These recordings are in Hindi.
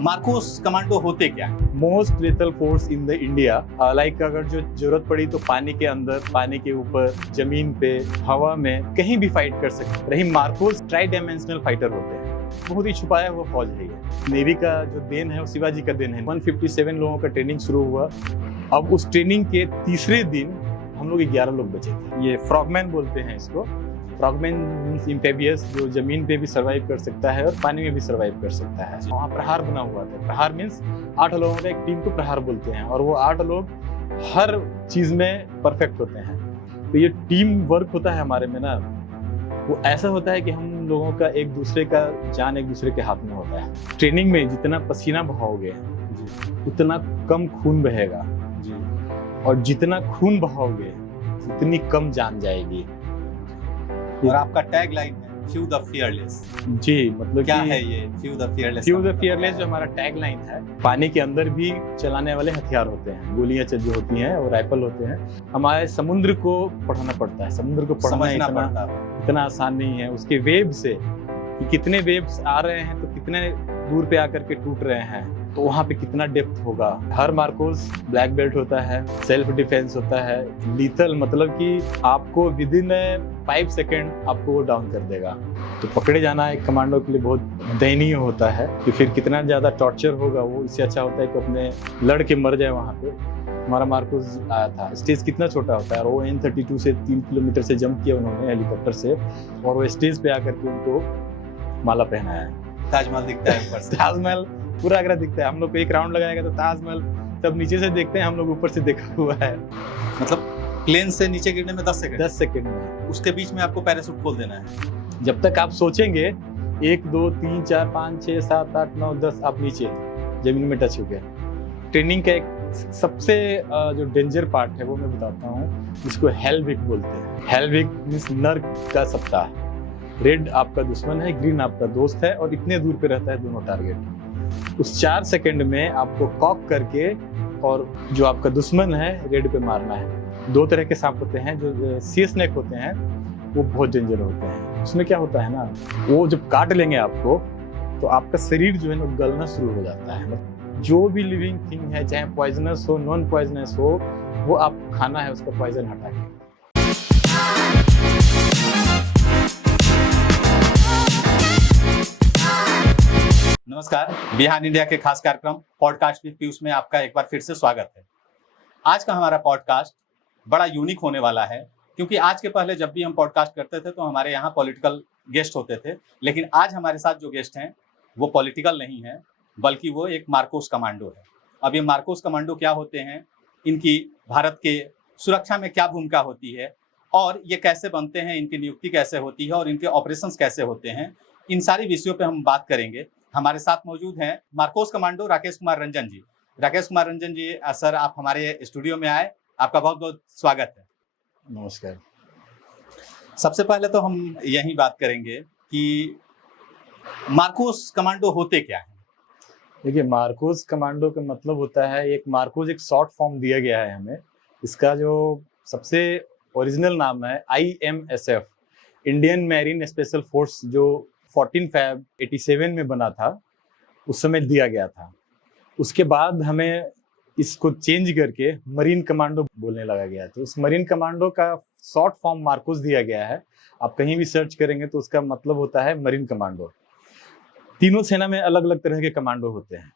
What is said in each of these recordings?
मार्कोस कमांडो होते क्या है? Most lethal force in the India. Like अगर जो जरूरत पड़ी तो पानी के अंदर, पानी के ऊपर, जमीन पे, हवा में, कहीं भी फाइट कर सकते हैं। रही मार्कोस ट्राई डायमेंशनल फाइटर होते हैं। बहुत ही छुपाया हुआ फौज है ये। नेवी का जो देन है वो शिवाजी का देन है। 157 लोगों का ट्रेनिंग शुरू हुआ। अब उस ट्रेनिंग के तीसरे दिन हम लोग 11 लोग बचे थे। ये फ्रॉगमैन बोलते हैं इसको। फ्रॉगमैन मीन्स इम्फेबियस, जो जमीन पे भी सर्वाइव कर सकता है और पानी में भी सर्वाइव कर सकता है। वहाँ प्रहार बना हुआ था। प्रहार मीन्स 8 लोगों का एक टीम को प्रहार बोलते हैं और वो 8 लोग हर चीज में परफेक्ट होते हैं। तो ये टीम वर्क होता है हमारे में ना, वो ऐसा होता है कि हम लोगों का एक दूसरे का जान एक दूसरे के हाथ में होता है। ट्रेनिंग में जितना पसीना बहाओगे उतना कम खून बहेगा जी। और जितना खून बहाओगे उतनी कम जान जाएगी। और आपका टैग लाइन है फ्यू द फियरलेस। जी, मतलब क्या है ये few the fearless? Few the fearless जो हमारा टैग लाइन है, पानी के अंदर भी चलाने वाले हथियार होते हैं, गोलियां जो होती हैं और राइफल होते हैं। हमारे समुद्र को पढ़ना पड़ता है। समुद्र को पढ़ना इतना आसान नहीं है। उसके वेव से कि कितने वेव्स आ रहे हैं तो कितने दूर पे आकर के टूट रहे हैं, तो वहाँ पे कितना डेप्थ होगा। हर मार्कोस ब्लैक बेल्ट होता है, सेल्फ डिफेंस होता है, लीथल मतलब कि आपको विद इन 5 सेकेंड आपको वो डाउन कर देगा। तो पकड़े जाना एक कमांडो के लिए बहुत दयनीय होता है कि फिर कितना ज़्यादा टॉर्चर होगा वो। इससे अच्छा होता है कि अपने लड़ के मर जाए वहाँ पे। हमारा मार्कोस आया था। स्टेज कितना छोटा होता है और वो N32 से 3 किलोमीटर से जंप किया उन्होंने हेलीकॉप्टर से, और वो स्टेज पे आकर के उनको माला पहनाया है। ताजमहल दिखता है ऊपर से। ताजमहल पूरा आगरा दिखता है। हम लोग को एक राउंड लगाएगा तो ताजमहल सब नीचे से देखते हैं, हम लोग ऊपर से देखा हुआ है। मतलब प्लेन से नीचे गिरने में 10 सेकंड। 10 सेकंड में। उसके बीच में आपको पैराशूट खोल देना है। जब तक आप सोचेंगे 1 2 3 4 5 6 7 8 9 10 आप नीचे जमीन में टच हो गए। ट्रेनिंग का एक सबसे जो डेंजर पार्ट है वो मैं बताता हूँ, जिसको हेलविक बोलते हैं। हेलविक मीन्स नर्क का सप्ताह। रेड आपका दुश्मन है, ग्रीन आपका दोस्त है, और इतने दूर पे रहता है दोनों टारगेट। उस 4 सेकंड में आपको कॉक करके और जो आपका दुश्मन है रेड पे मारना है। 2 तरह के सांप होते हैं। जो सी स्नेक होते हैं वो बहुत डेंजर होते हैं। उसमें क्या होता है ना, वो जब काट लेंगे आपको तो आपका शरीर जो है ना गलना शुरू हो जाता है। जो भी लिविंग थिंग है, चाहे पॉइजनस हो नॉन पॉइजनस हो, वो आपको खाना है उसका पॉइजन हटा के। नमस्कार, बिहान इंडिया के खास कार्यक्रम पॉडकास्ट विद पीयूष में आपका एक बार फिर से स्वागत है। आज का हमारा पॉडकास्ट बड़ा यूनिक होने वाला है, क्योंकि आज के पहले जब भी हम पॉडकास्ट करते थे तो हमारे यहाँ पॉलिटिकल गेस्ट होते थे, लेकिन आज हमारे साथ जो गेस्ट हैं वो पॉलिटिकल नहीं है, बल्कि वो एक मार्कोस कमांडो है। अब ये मार्कोस कमांडो क्या होते हैं, इनकी भारत के सुरक्षा में क्या भूमिका होती है, और ये कैसे बनते हैं, इनकी नियुक्ति कैसे होती है और इनके ऑपरेशंस कैसे होते हैं, इन सारी विषयों पे हम बात करेंगे। हमारे साथ मौजूद हैं मार्कोस कमांडो राकेश कुमार रंजन जी। राकेश कुमार रंजन जी, सर आप हमारे स्टूडियो में आए, आपका बहुत बहुत स्वागत है। नमस्कार। सबसे पहले तो हम यही बात करेंगे कि मार्कोस कमांडो होते क्या हैं। देखिए, मार्कोस कमांडो का मतलब होता है, एक मार्कोस एक शॉर्ट फॉर्म दिया गया है हमें। इसका जो सबसे ओरिजिनल नाम है IMSF, Indian marine special force, जो 14 Feb 87 में बना था, उस समय दिया गया था। उसके बाद हमें इसको चेंज करके मरीन कमांडो बोलने लगा गया। तो उस मरीन कमांडो का शॉर्ट फॉर्म मार्कोस दिया गया है। आप कहीं भी सर्च करेंगे तो उसका मतलब होता है मरीन कमांडो। तीनों सेना में अलग अलग तरह के कमांडो होते हैं।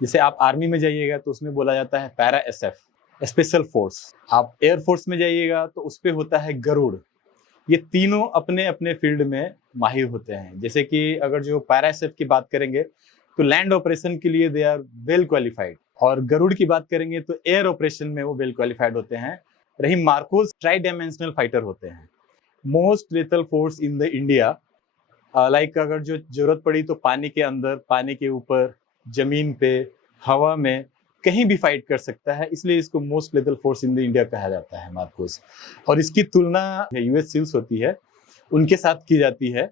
जैसे आप आर्मी में जाइएगा तो उसमें बोला जाता है पैरा SF स्पेशल फोर्स। आप एयरफोर्स में जाइएगा तो उस पर होता है गरुड़। ये तीनों अपने अपने फील्ड में माहिर होते हैं। जैसे कि अगर जो पैरा SF की बात करेंगे तो लैंड ऑपरेशन के लिए दे आर वेल क्वालिफाइड, और गरुड़ की बात करेंगे तो एयर ऑपरेशन में वो वेल क्वालिफाइड होते हैं। रही मार्कोस ट्राई डायमेंशनल फाइटर होते हैं। Most lethal force in the India. Like अगर जो जरूरत पड़ी तो पानी के अंदर, पानी के ऊपर, जमीन पे, हवा में, कहीं भी फाइट कर सकता है। इसलिए इसको most lethal force in the India कहा जाता है मार्कोस। और इसकी तुलना US सील्स होती है उनके साथ की जाती है,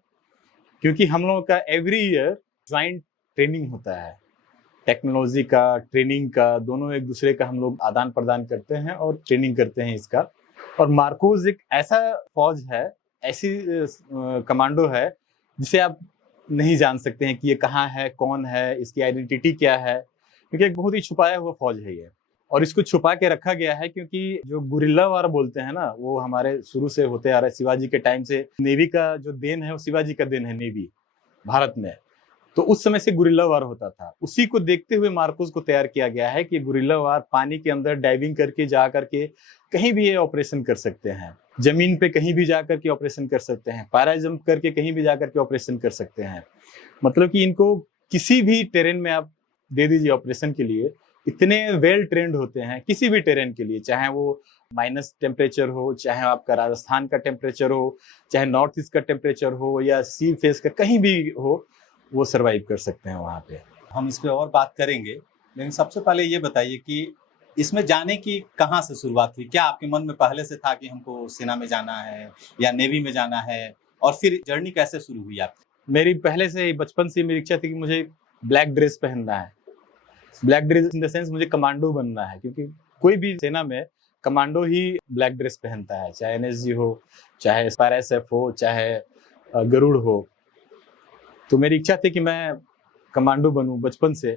क्योंकि हम लोगों का एवरी ईयर ज्वाइंट ट्रेनिंग होता है। टेक्नोलॉजी का, ट्रेनिंग का, दोनों एक दूसरे का हम लोग आदान प्रदान करते हैं और ट्रेनिंग करते हैं इसका। और मार्कोस एक ऐसा फौज है, ऐसी कमांडो है जिसे आप नहीं जान सकते हैं कि ये कहाँ है, कौन है, इसकी आइडेंटिटी क्या है, क्योंकि एक बहुत ही छुपाया हुआ फौज है ये। और इसको छुपा के रखा गया है क्योंकि जो गुरिल्ला वार बोलते हैं ना, वो हमारे शुरू से होते आ रहा है। शिवाजी के टाइम से नेवी का जो देन है वो शिवाजी का देन है, नेवी भारत में। तो उस समय से गुरिल्ला वार होता था, उसी को देखते हुए मार्कोस को तैयार किया गया है कि गुरिल्ला वार पानी के अंदर डाइविंग करके जा करके कहीं भी ये ऑपरेशन कर सकते हैं, जमीन पे कहीं भी जा करके ऑपरेशन कर सकते हैं, पैरा जंप करके कहीं भी जा करके ऑपरेशन कर सकते हैं। मतलब कि इनको किसी भी टेरेन में आप दे दीजिए ऑपरेशन के लिए, इतने वेल ट्रेंड होते हैं किसी भी टेरेन के लिए, चाहे वो माइनस टेम्परेचर हो, चाहे आपका राजस्थान का टेम्परेचर हो, चाहे नॉर्थ ईस्ट का टेम्परेचर हो, या सी फेस का कहीं भी हो, वो सरवाइव कर सकते हैं वहाँ पे। हम इस पे और बात करेंगे, लेकिन सबसे पहले ये बताइए कि इसमें जाने की कहाँ से शुरुआत हुई? क्या आपके मन में पहले से था कि हमको सेना में जाना है या नेवी में जाना है, और फिर जर्नी कैसे शुरू हुई आपकी? मेरी पहले से ही बचपन से मेरी इच्छा थी कि मुझे ब्लैक ड्रेस पहनना है। Black dress in the sense मुझे कमांडो बनना है, क्योंकि कोई भी सेना में कमांडो ही ब्लैक ड्रेस पहनता है, चाहे एनएसजी हो, चाहे पैराएसएफ हो, चाहे गरुड़ हो। तो मेरी इच्छा थी कि मैं कमांडो बनूं बचपन से।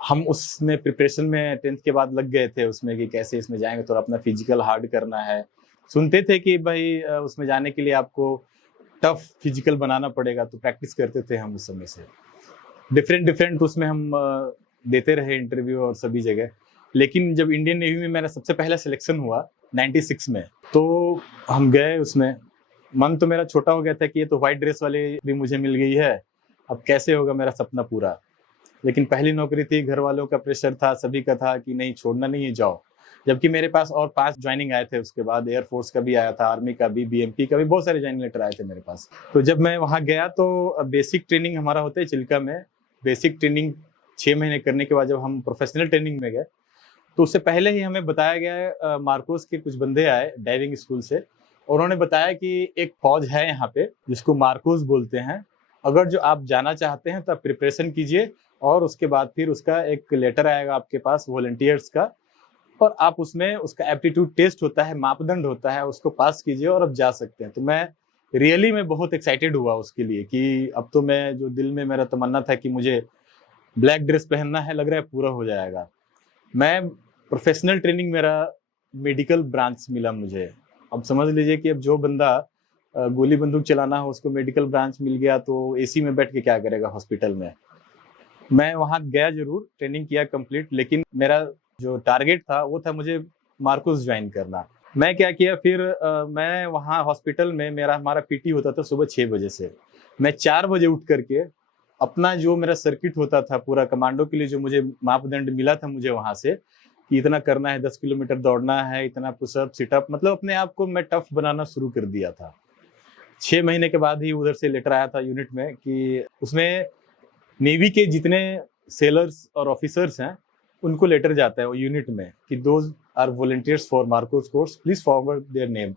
हम उसमें प्रिपरेशन में 10th के बाद लग गए थे उसमें कि कैसे इसमें जाएंगे, तो अपना फिजिकल हार्ड करना है। सुनते थे कि भाई उसमें जाने के लिए आपको टफ फिजिकल बनाना पड़ेगा, तो प्रैक्टिस करते थे हम उस समय से। डिफरेंट उसमें हम देते रहे इंटरव्यू और सभी जगह। लेकिन जब इंडियन नेवी में मेरा सबसे पहला सिलेक्शन हुआ 96 में, तो हम गए उसमें। मन तो मेरा छोटा हो गया था कि ये तो व्हाइट ड्रेस वाले भी मुझे मिल गई है, अब कैसे होगा मेरा सपना पूरा। लेकिन पहली नौकरी थी, घर वालों का प्रेशर था, सभी का था कि नहीं छोड़ना नहीं है, जाओ। जबकि मेरे पास और 5 ज्वाइनिंग आए थे उसके बाद, एयरफोर्स का भी आया था, आर्मी का भी, बीएमपी का भी, बहुत सारे ज्वाइनिंग लेटर आए थे मेरे पास। तो जब मैं वहाँ गया तो बेसिक ट्रेनिंग हमारा होता है चिल्का में। बेसिक ट्रेनिंग 6 महीने करने के बाद जब हम प्रोफेशनल ट्रेनिंग में गए, तो उससे पहले ही हमें बताया गया, मार्कोस के कुछ बंदे आए डाइविंग स्कूल से, और उन्होंने बताया कि एक फौज है यहाँ पे जिसको मार्कोस बोलते हैं। अगर जो आप जाना चाहते हैं तो आप प्रिपरेशन कीजिए, और उसके बाद फिर उसका एक लेटर आएगा आपके पास वॉलंटियर्स का, और आप उसमें उसका एप्टीट्यूड टेस्ट होता है, मापदंड होता है, उसको पास कीजिए और अब जा सकते हैं। तो मैं रियली में बहुत एक्साइटेड हुआ उसके लिए कि अब तो मैं, जो दिल में मेरा तमन्ना था कि मुझे ब्लैक ड्रेस पहनना है, लग रहा है पूरा हो जाएगा। मैं प्रोफेशनल ट्रेनिंग मेरा मेडिकल ब्रांच मिला मुझे। अब समझ लीजिए कि अब जो बंदा गोली बंदूक चलाना हो उसको मेडिकल ब्रांच मिल गया, तो एसी में बैठ के क्या करेगा हॉस्पिटल में। मैं वहाँ गया जरूर, ट्रेनिंग किया कंप्लीट, लेकिन मेरा जो टारगेट था वो था मुझे मार्कोस ज्वाइन करना। मैं क्या किया फिर, मैं वहाँ हॉस्पिटल में हमारा पीटी होता था सुबह 6 बजे से। मैं 4 बजे उठ करके अपना जो मेरा सर्किट होता था पूरा कमांडो के लिए, जो मुझे मापदंड मिला था मुझे वहाँ से कि इतना करना है, 10 किलोमीटर दौड़ना है, इतना पुशअप सिटअप, मतलब अपने आप को मैं टफ बनाना शुरू कर दिया था। 6 महीने के बाद ही उधर से लेटर आया था यूनिट में कि उसमें नेवी के जितने सेलर्स और ऑफिसर्स हैं उनको लेटर जाता है वो यूनिट में कि those are volunteers for MARCOS course, please forward their name.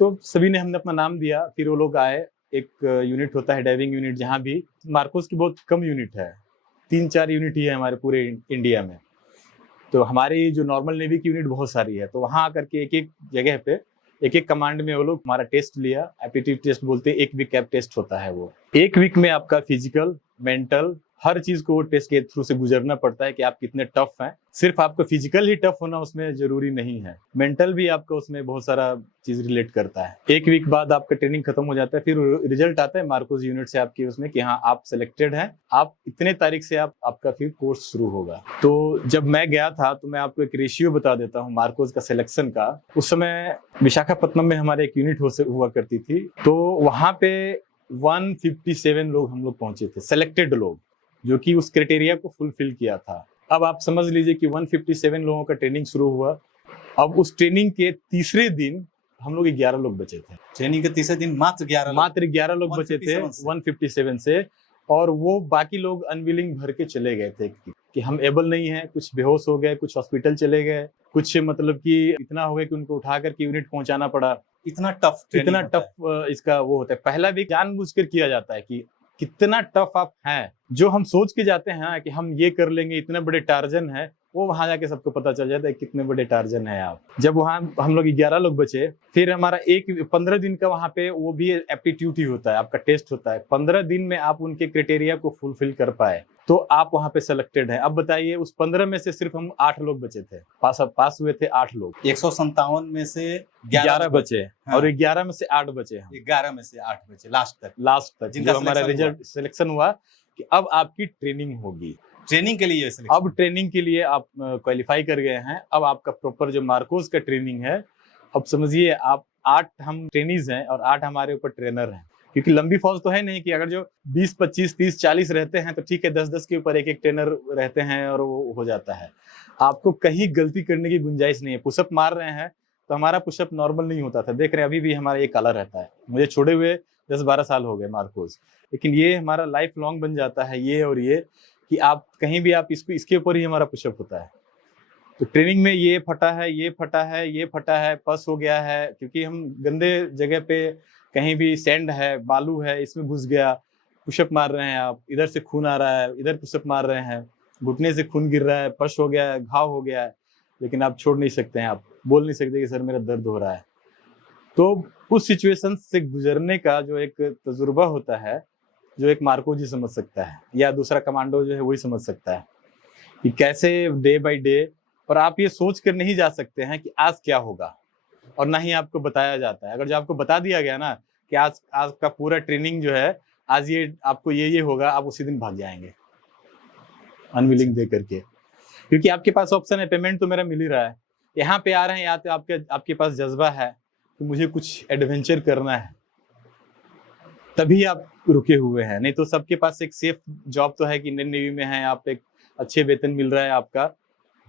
तो सभी ने, हमने अपना नाम दिया, फिर वो लोग आए। एक यूनिट होता है डाइविंग यूनिट, जहाँ भी मार्कोस की बहुत कम यूनिट है, 3-4 यूनिट ही है हमारे पूरे इंडिया में। तो हमारी जो नॉर्मल नेवी की यूनिट बहुत सारी है, तो वहाँ आकर के एक एक जगह पे एक एक कमांड में वो लोग हमारा टेस्ट लिया, एप्टीट्यूड टेस्ट बोलते हैं, 1 वीक कैप टेस्ट होता है वो। 1 वीक में आपका फिजिकल, मेंटल, हर चीज को टेस्ट के थ्रू से गुजरना पड़ता है कि आप कितने टफ हैं। सिर्फ आपको फिजिकल ही टफ होना उसमें जरूरी नहीं है, मेंटल भी आपका उसमें बहुत सारा चीज रिलेट करता है। 1 वीक बाद आपका ट्रेनिंग खत्म हो जाता है, फिर रिजल्ट आता है मार्कोस यूनिट से आपकी उसमें कि हाँ आप सिलेक्टेड हैं, आप इतने तारीख से आपका फिर कोर्स शुरू होगा। तो जब मैं गया था, तो मैं आपको एक रेशियो बता देता हूँ मार्कोस का सिलेक्शन का। उस समय विशाखापट्टनम में हमारे एक यूनिट हुआ करती थी, तो वहां पे 157 लोग हम लोग पहुंचे थे, सिलेक्टेड लोग, जो कि उस क्राइटेरिया को फुलफिल किया था। अब आप समझ लीजिए कि 157 लोगों का ट्रेनिंग शुरू हुआ। अब उस ट्रेनिंग के तीसरे दिन हम लोग 11 लोग बचे थे। ट्रेनिंग के तीसरे दिन मात्र 11 लोग बचे थे 157 से, और वो बाकी लोग अनविलिंग भर के चले गए थे कि हम एबल नहीं है, कुछ बेहोश हो गए, कुछ हॉस्पिटल चले गए, कुछ मतलब कि इतना हो गया कि उनको उठा करके यूनिट पहुंचाना पड़ा। इतना टफ इसका वो होता है। पहला भी जानबूझकर किया जाता है कि कितना टफ आप हैं। जो हम सोच के जाते हैं कि हम ये कर लेंगे, इतने बड़े टार्जन है, वो वहां जाके सबको पता चल जाता है कितने बड़े टार्जन है आप। जब वहां हम लोग 11 लोग बचे, फिर हमारा 15 दिन का वहां पे वो भी एप्टीट्यूड ही होता है, आपका टेस्ट होता है। 15 दिन में आप उनके क्राइटेरिया को फुलफिल कर पाए तो आप वहां पे सिलेक्टेड है। अब बताइए, उस 15 में से सिर्फ हम 8 लोग बचे थे, पास हुए थे 8 लोग। 157 में से 11 बचे। हाँ। और 11 में से 8 बचे हम। 11 में से 8 बचे लास्ट तक जो हमारा रिजल्ट सिलेक्शन हुआ कि अब आपकी ट्रेनिंग होगी। ट्रेनिंग के लिए selection। अब ट्रेनिंग के लिए आप क्वालिफाई कर गए हैं। अब आपका प्रॉपर जो मार्कोस का ट्रेनिंग है, अब समझिए आप 8 हम ट्रेनीज हैं और 8 हमारे ऊपर ट्रेनर हैं। क्योंकि लंबी फौज तो है नहीं कि अगर जो 20, 25, 30, 40 रहते हैं तो ठीक है, 10-10 के ऊपर एक ट्रेनर रहते हैं और वो हो जाता है। आपको कहीं गलती करने की गुंजाइश नहीं है। पुशअप मार रहे हैं तो हमारा पुशअप नॉर्मल नहीं होता था, देख रहे हैं अभी भी हमारा ये काला रहता है। मुझे छोड़े हुए 10-12 साल हो गए मार्कोस, लेकिन ये हमारा लाइफ लॉन्ग बन जाता है ये। और ये कि आप कहीं भी आप इसके ऊपर ही हमारा पुशअप होता है। तो ट्रेनिंग में ये फटा है, ये फटा है, ये फटा है, पस हो गया है, क्योंकि हम गंदे जगह पे कहीं भी सैंड है, बालू है, इसमें घुस गया, पुशअप मार रहे हैं आप, इधर से खून आ रहा है, इधर पुशअप मार रहे हैं, घुटने से खून गिर रहा है, पस हो गया है, घाव हो गया है, लेकिन आप छोड़ नहीं सकते हैं, आप बोल नहीं सकते कि सर मेरा दर्द हो रहा है। तो उस सिचुएशन से गुजरने का जो एक तजुर्बा होता है, जो एक मार्को जी समझ सकता है या दूसरा कमांडो जो है वही समझ सकता है कि कैसे डे बाय डे। और आप ये सोच कर नहीं जा सकते हैं कि आज क्या होगा, और ना ही आपको बताया जाता है। अगर जो आपको बता दिया गया ना कि आज का पूरा ट्रेनिंग जो है, आज ये आपको ये होगा, आप उसी दिन भाग जाएंगे अनविलिंग दे करके, क्योंकि आपके पास ऑप्शन है, पेमेंट तो मेरा मिल ही रहा है। यहाँ पे आ रहे हैं या तो आपके पास जज्बा है कि मुझे कुछ एडवेंचर करना है, तभी आप रुके हुए हैं। नहीं तो सबके पास एक सेफ जॉब तो है कि इंडियन नेवी में है, आप एक अच्छे वेतन मिल रहा है आपका,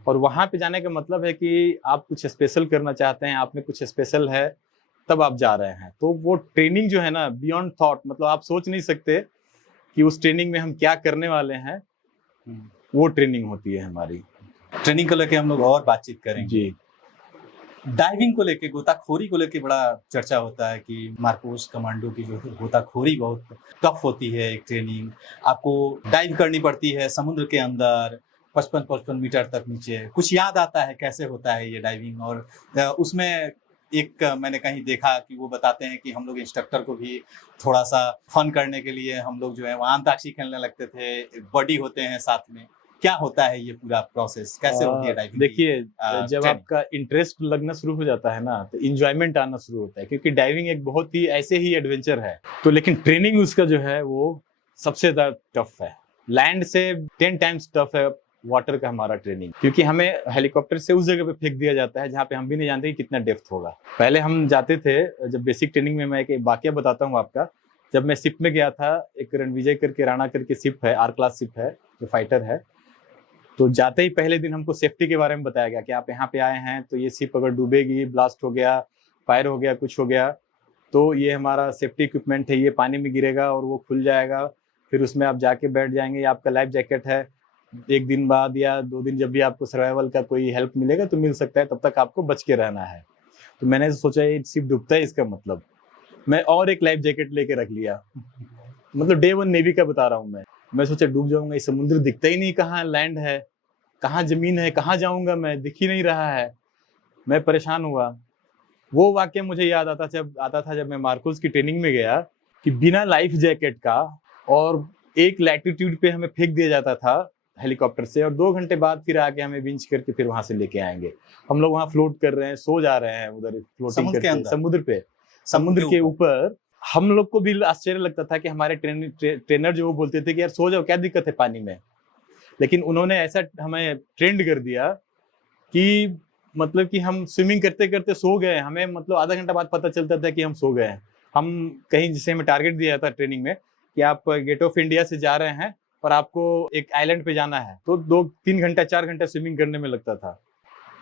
और वहां पे जाने का मतलब है कि आप कुछ स्पेशल करना चाहते हैं, आप में कुछ स्पेशल है, तब आप जा रहे हैं। तो वो ट्रेनिंग जो है ना, बियॉन्ड थॉट, मतलब आप सोच नहीं सकते कि उस ट्रेनिंग में हम क्या करने वाले हैं। वो ट्रेनिंग होती है हमारी। ट्रेनिंग को लेके हम लोग और बातचीत करेंगे जी। डाइविंग को लेके, गोताखोरी को लेके बड़ा चर्चा होता है कि मार्कोस कमांडो की जो गोताखोरी बहुत टफ होती है। एक ट्रेनिंग आपको डाइव करनी पड़ती है समुद्र के अंदर 55 मीटर तक नीचे। कुछ याद आता है कैसे होता है ये डाइविंग? और उसमें एक मैंने कहीं देखा कि वो बताते हैं कि हम लोग इंस्ट्रक्टर को भी थोड़ा सा फन करने के लिए हम लोग जो है वहाँ अंताक्षरी खेलने लगते थे, बडी होते हैं साथ में। क्या होता है ये पूरा प्रोसेस, कैसे होती है डाइविंग? देखिए, जब आपका इंटरेस्ट लगना शुरू हो जाता है ना, तो इंजॉयमेंट आना शुरू होता है, क्योंकि डाइविंग एक बहुत ही ऐसे ही एडवेंचर है। तो लेकिन ट्रेनिंग उसका जो है वो सबसे ज्यादा टफ है, लैंड से 10 टाइम्स टफ है वाटर का हमारा ट्रेनिंग, क्योंकि हमें हेलीकॉप्टर से उस जगह पे फेंक दिया जाता है जहाँ पे हम भी नहीं जानते कि कितना डेप्थ होगा। पहले हम जाते थे, जब बेसिक ट्रेनिंग में, मैं एक वाकया बताता हूँ आपका। जब मैं शिप में गया था, एक रणविजय करके, राणा करके शिप है, आर क्लास शिप है, जो फाइटर है। तो जाते ही पहले दिन हमको सेफ्टी के बारे में बताया गया कि आप यहाँ पे आए हैं तो ये शिप अगर डूबेगी, ब्लास्ट हो गया, फायर हो गया, कुछ हो गया, तो ये हमारा सेफ्टी इक्विपमेंट है, ये पानी में गिरेगा और वो खुल जाएगा, फिर उसमें आप जाके बैठ जाएंगे। आपका लाइफ जैकेट है, 1 दिन बाद या 2 दिन जब भी आपको सर्वाइवल का कोई हेल्प मिलेगा तो मिल सकता है, तब तक आपको बच के रहना है। तो मैंने सोचा ये शिप डूबता है, इसका मतलब मैं और एक लाइफ जैकेट लेके रख लिया। मतलब डे 1 नेवी का बता रहा हूँ मैं सोचा डूब जाऊंगा, ये समुद्र दिखता ही नहीं, कहाँ लैंड है, कहाँ जमीन है, कहाँ जाऊंगा मैं, दिख ही नहीं रहा है। मैं परेशान हुआ। वो वाकया मुझे याद आता था जब मैं मार्कोस की ट्रेनिंग में गया, कि बिना लाइफ जैकेट का और एक लैटिट्यूड पे हमें फेंक दिया जाता था हेलीकॉप्टर से, और 2 घंटे बाद फिर आके हमें विंच करके फिर वहां से लेके आएंगे। हम लोग वहां फ्लोट कर रहे हैं, सो जा रहे हैं उधर फ्लोटिंग करके समुद्र के ऊपर। हम लोग को भी आश्चर्य लगता था कि हमारे ट्रेनर जो वो बोलते थे कि यार सो जाओ, क्या दिक्कत है पानी में। लेकिन उन्होंने ऐसा हमें ट्रेंड कर दिया कि मतलब कि हम स्विमिंग करते करते सो गए। हमें मतलब आधा घंटा बाद पता चलता था कि हम सो गए हैं। हम कहीं, जिसे हमें टारगेट दिया था ट्रेनिंग में कि आप गेट ऑफ इंडिया से जा रहे हैं और आपको एक आइलैंड पे जाना है, तो 2-3 घंटा 4 घंटा स्विमिंग करने में लगता था।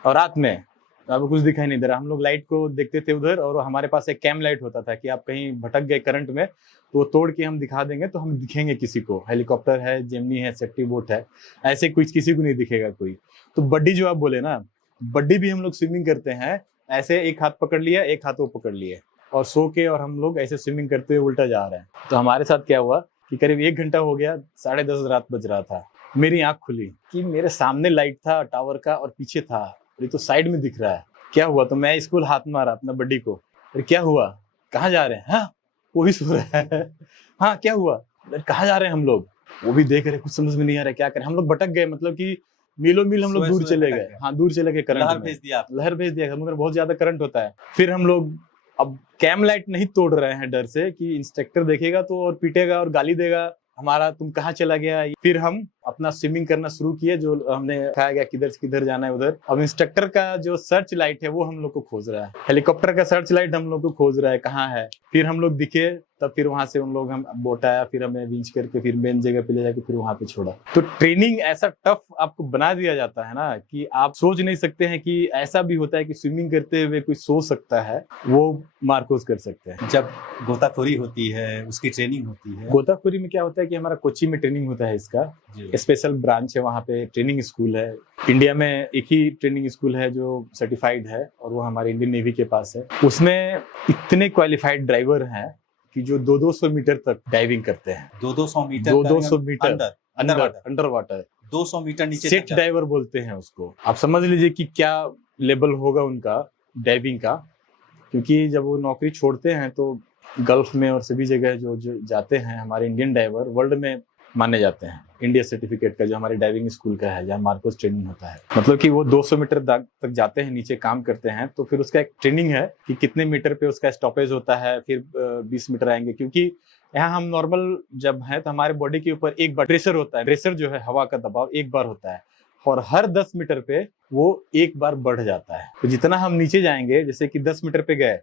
और रात में आपको कुछ दिखाई नहीं दे रहा। हम लोग लाइट को देखते थे उधर, और हमारे पास एक कैम लाइट होता था कि आप कहीं भटक गए करंट में तो वो तोड़ के हम दिखा देंगे, तो हम दिखेंगे किसी को। हेलीकॉप्टर है, जेमनी है, सेफ्टी बोट है, ऐसे कुछ किसी को नहीं दिखेगा कोई। तो बड्डी जो आप बोले ना, बड्डी भी हम लोग स्विमिंग करते हैं ऐसे, एक हाथ पकड़ लिया, एक हाथ वो पकड़ लिए और सो के, और हम लोग ऐसे स्विमिंग करते हुए उल्टा जा रहे हैं। तो हमारे साथ क्या हुआ कि करीब 1 घंटा हो गया, 10:30 रात बज रहा था। मेरी आंख खुली कि मेरे सामने लाइट था टावर का और पीछे था, ये तो साइड में दिख रहा है, क्या हुआ? तो मैं स्कूल हाथ मारा अपना बड्डी को, अरे क्या हुआ, कहाँ जा रहे हैं? हाँ, वो भी सो रहा है। हाँ क्या हुआ, अरे कहाँ जा रहे हैं हम लोग? वो भी देख रहे, कुछ समझ में नहीं आ रहा क्या करें। हम लोग भटक गए, मतलब कि मीलों मील हम लोग दूर सुबह चले भटक गए। गए। हाँ दूर चले गए करंट लहर में। भेज दिया आपने। लहर भेज दिया, मगर बहुत ज्यादा करंट होता है। फिर हम लोग अब कैम लाइट नहीं तोड़ रहे हैं डर से कि इंस्ट्रक्टर देखेगा तो और पीटेगा और गाली देगा हमारा, तुम कहाँ चला गया। फिर हम अपना स्विमिंग करना शुरू किए, जो हमने कहा गया किधर से किधर जाना है उधर। अब इंस्ट्रक्टर का जो सर्च लाइट है वो हम लोग को खोज रहा है, हेलीकॉप्टर का सर्च लाइट हम लोग को खोज रहा है कहाँ है। फिर हम लोग दिखे, तब फिर वहां से उन लोग हम बोट आया, फिर हमें विंच करके फिर मेन जगह पे ले जाके फिर वहां पे छोड़ा। तो ट्रेनिंग ऐसा टफ आपको बना दिया जाता है ना कि आप सोच नहीं सकते हैं कि ऐसा भी होता है कि स्विमिंग करते हुए कोई सो सकता है, वो मार्कोस कर सकते हैं। जब गोताखोरी होती है, उसकी ट्रेनिंग होती है। गोताखोरी में क्या होता है कि हमारा कोच्चि में ट्रेनिंग होता है, इसका जी। स्पेशल ब्रांच है, वहाँ पे ट्रेनिंग स्कूल है। इंडिया में एक ही ट्रेनिंग स्कूल है जो सर्टिफाइड है और वो हमारे इंडियन नेवी के पास है। उसमें इतने क्वालिफाइड ड्राइवर हैं कि जो 200 मीटर तक डाइविंग करते हैं। 200 मीटर 200 मीटर अंदर अंडर वाटर 200 मीटर नीचे सेट तक डाइवर बोलते हैं उसको। आप समझ लीजिए कि क्या लेवल होगा उनका डाइविंग का, क्योंकि जब वो नौकरी छोड़ते हैं तो गल्फ में और सभी जगह जो जाते हैं, हमारे इंडियन डाइवर वर्ल्ड में माने जाते हैं। इंडिया सर्टिफिकेट का जो हमारे डाइविंग स्कूल का है, जहाँ मार्कोस ट्रेनिंग होता है, मतलब कि वो 200 मीटर तक जाते हैं, नीचे काम करते हैं। तो फिर उसका एक ट्रेनिंग है कि कितने मीटर पे उसका स्टॉपेज होता है, फिर 20 मीटर आएंगे। क्योंकि यहाँ हम नॉर्मल जब है तो हमारे बॉडी के ऊपर एक बार प्रेशर होता है, प्रेशर जो है हवा का दबाव एक बार होता है, और हर 10 मीटर पे वो एक बार बढ़ जाता है। तो जितना हम नीचे जाएंगे, जैसे कि 10 मीटर पे गए,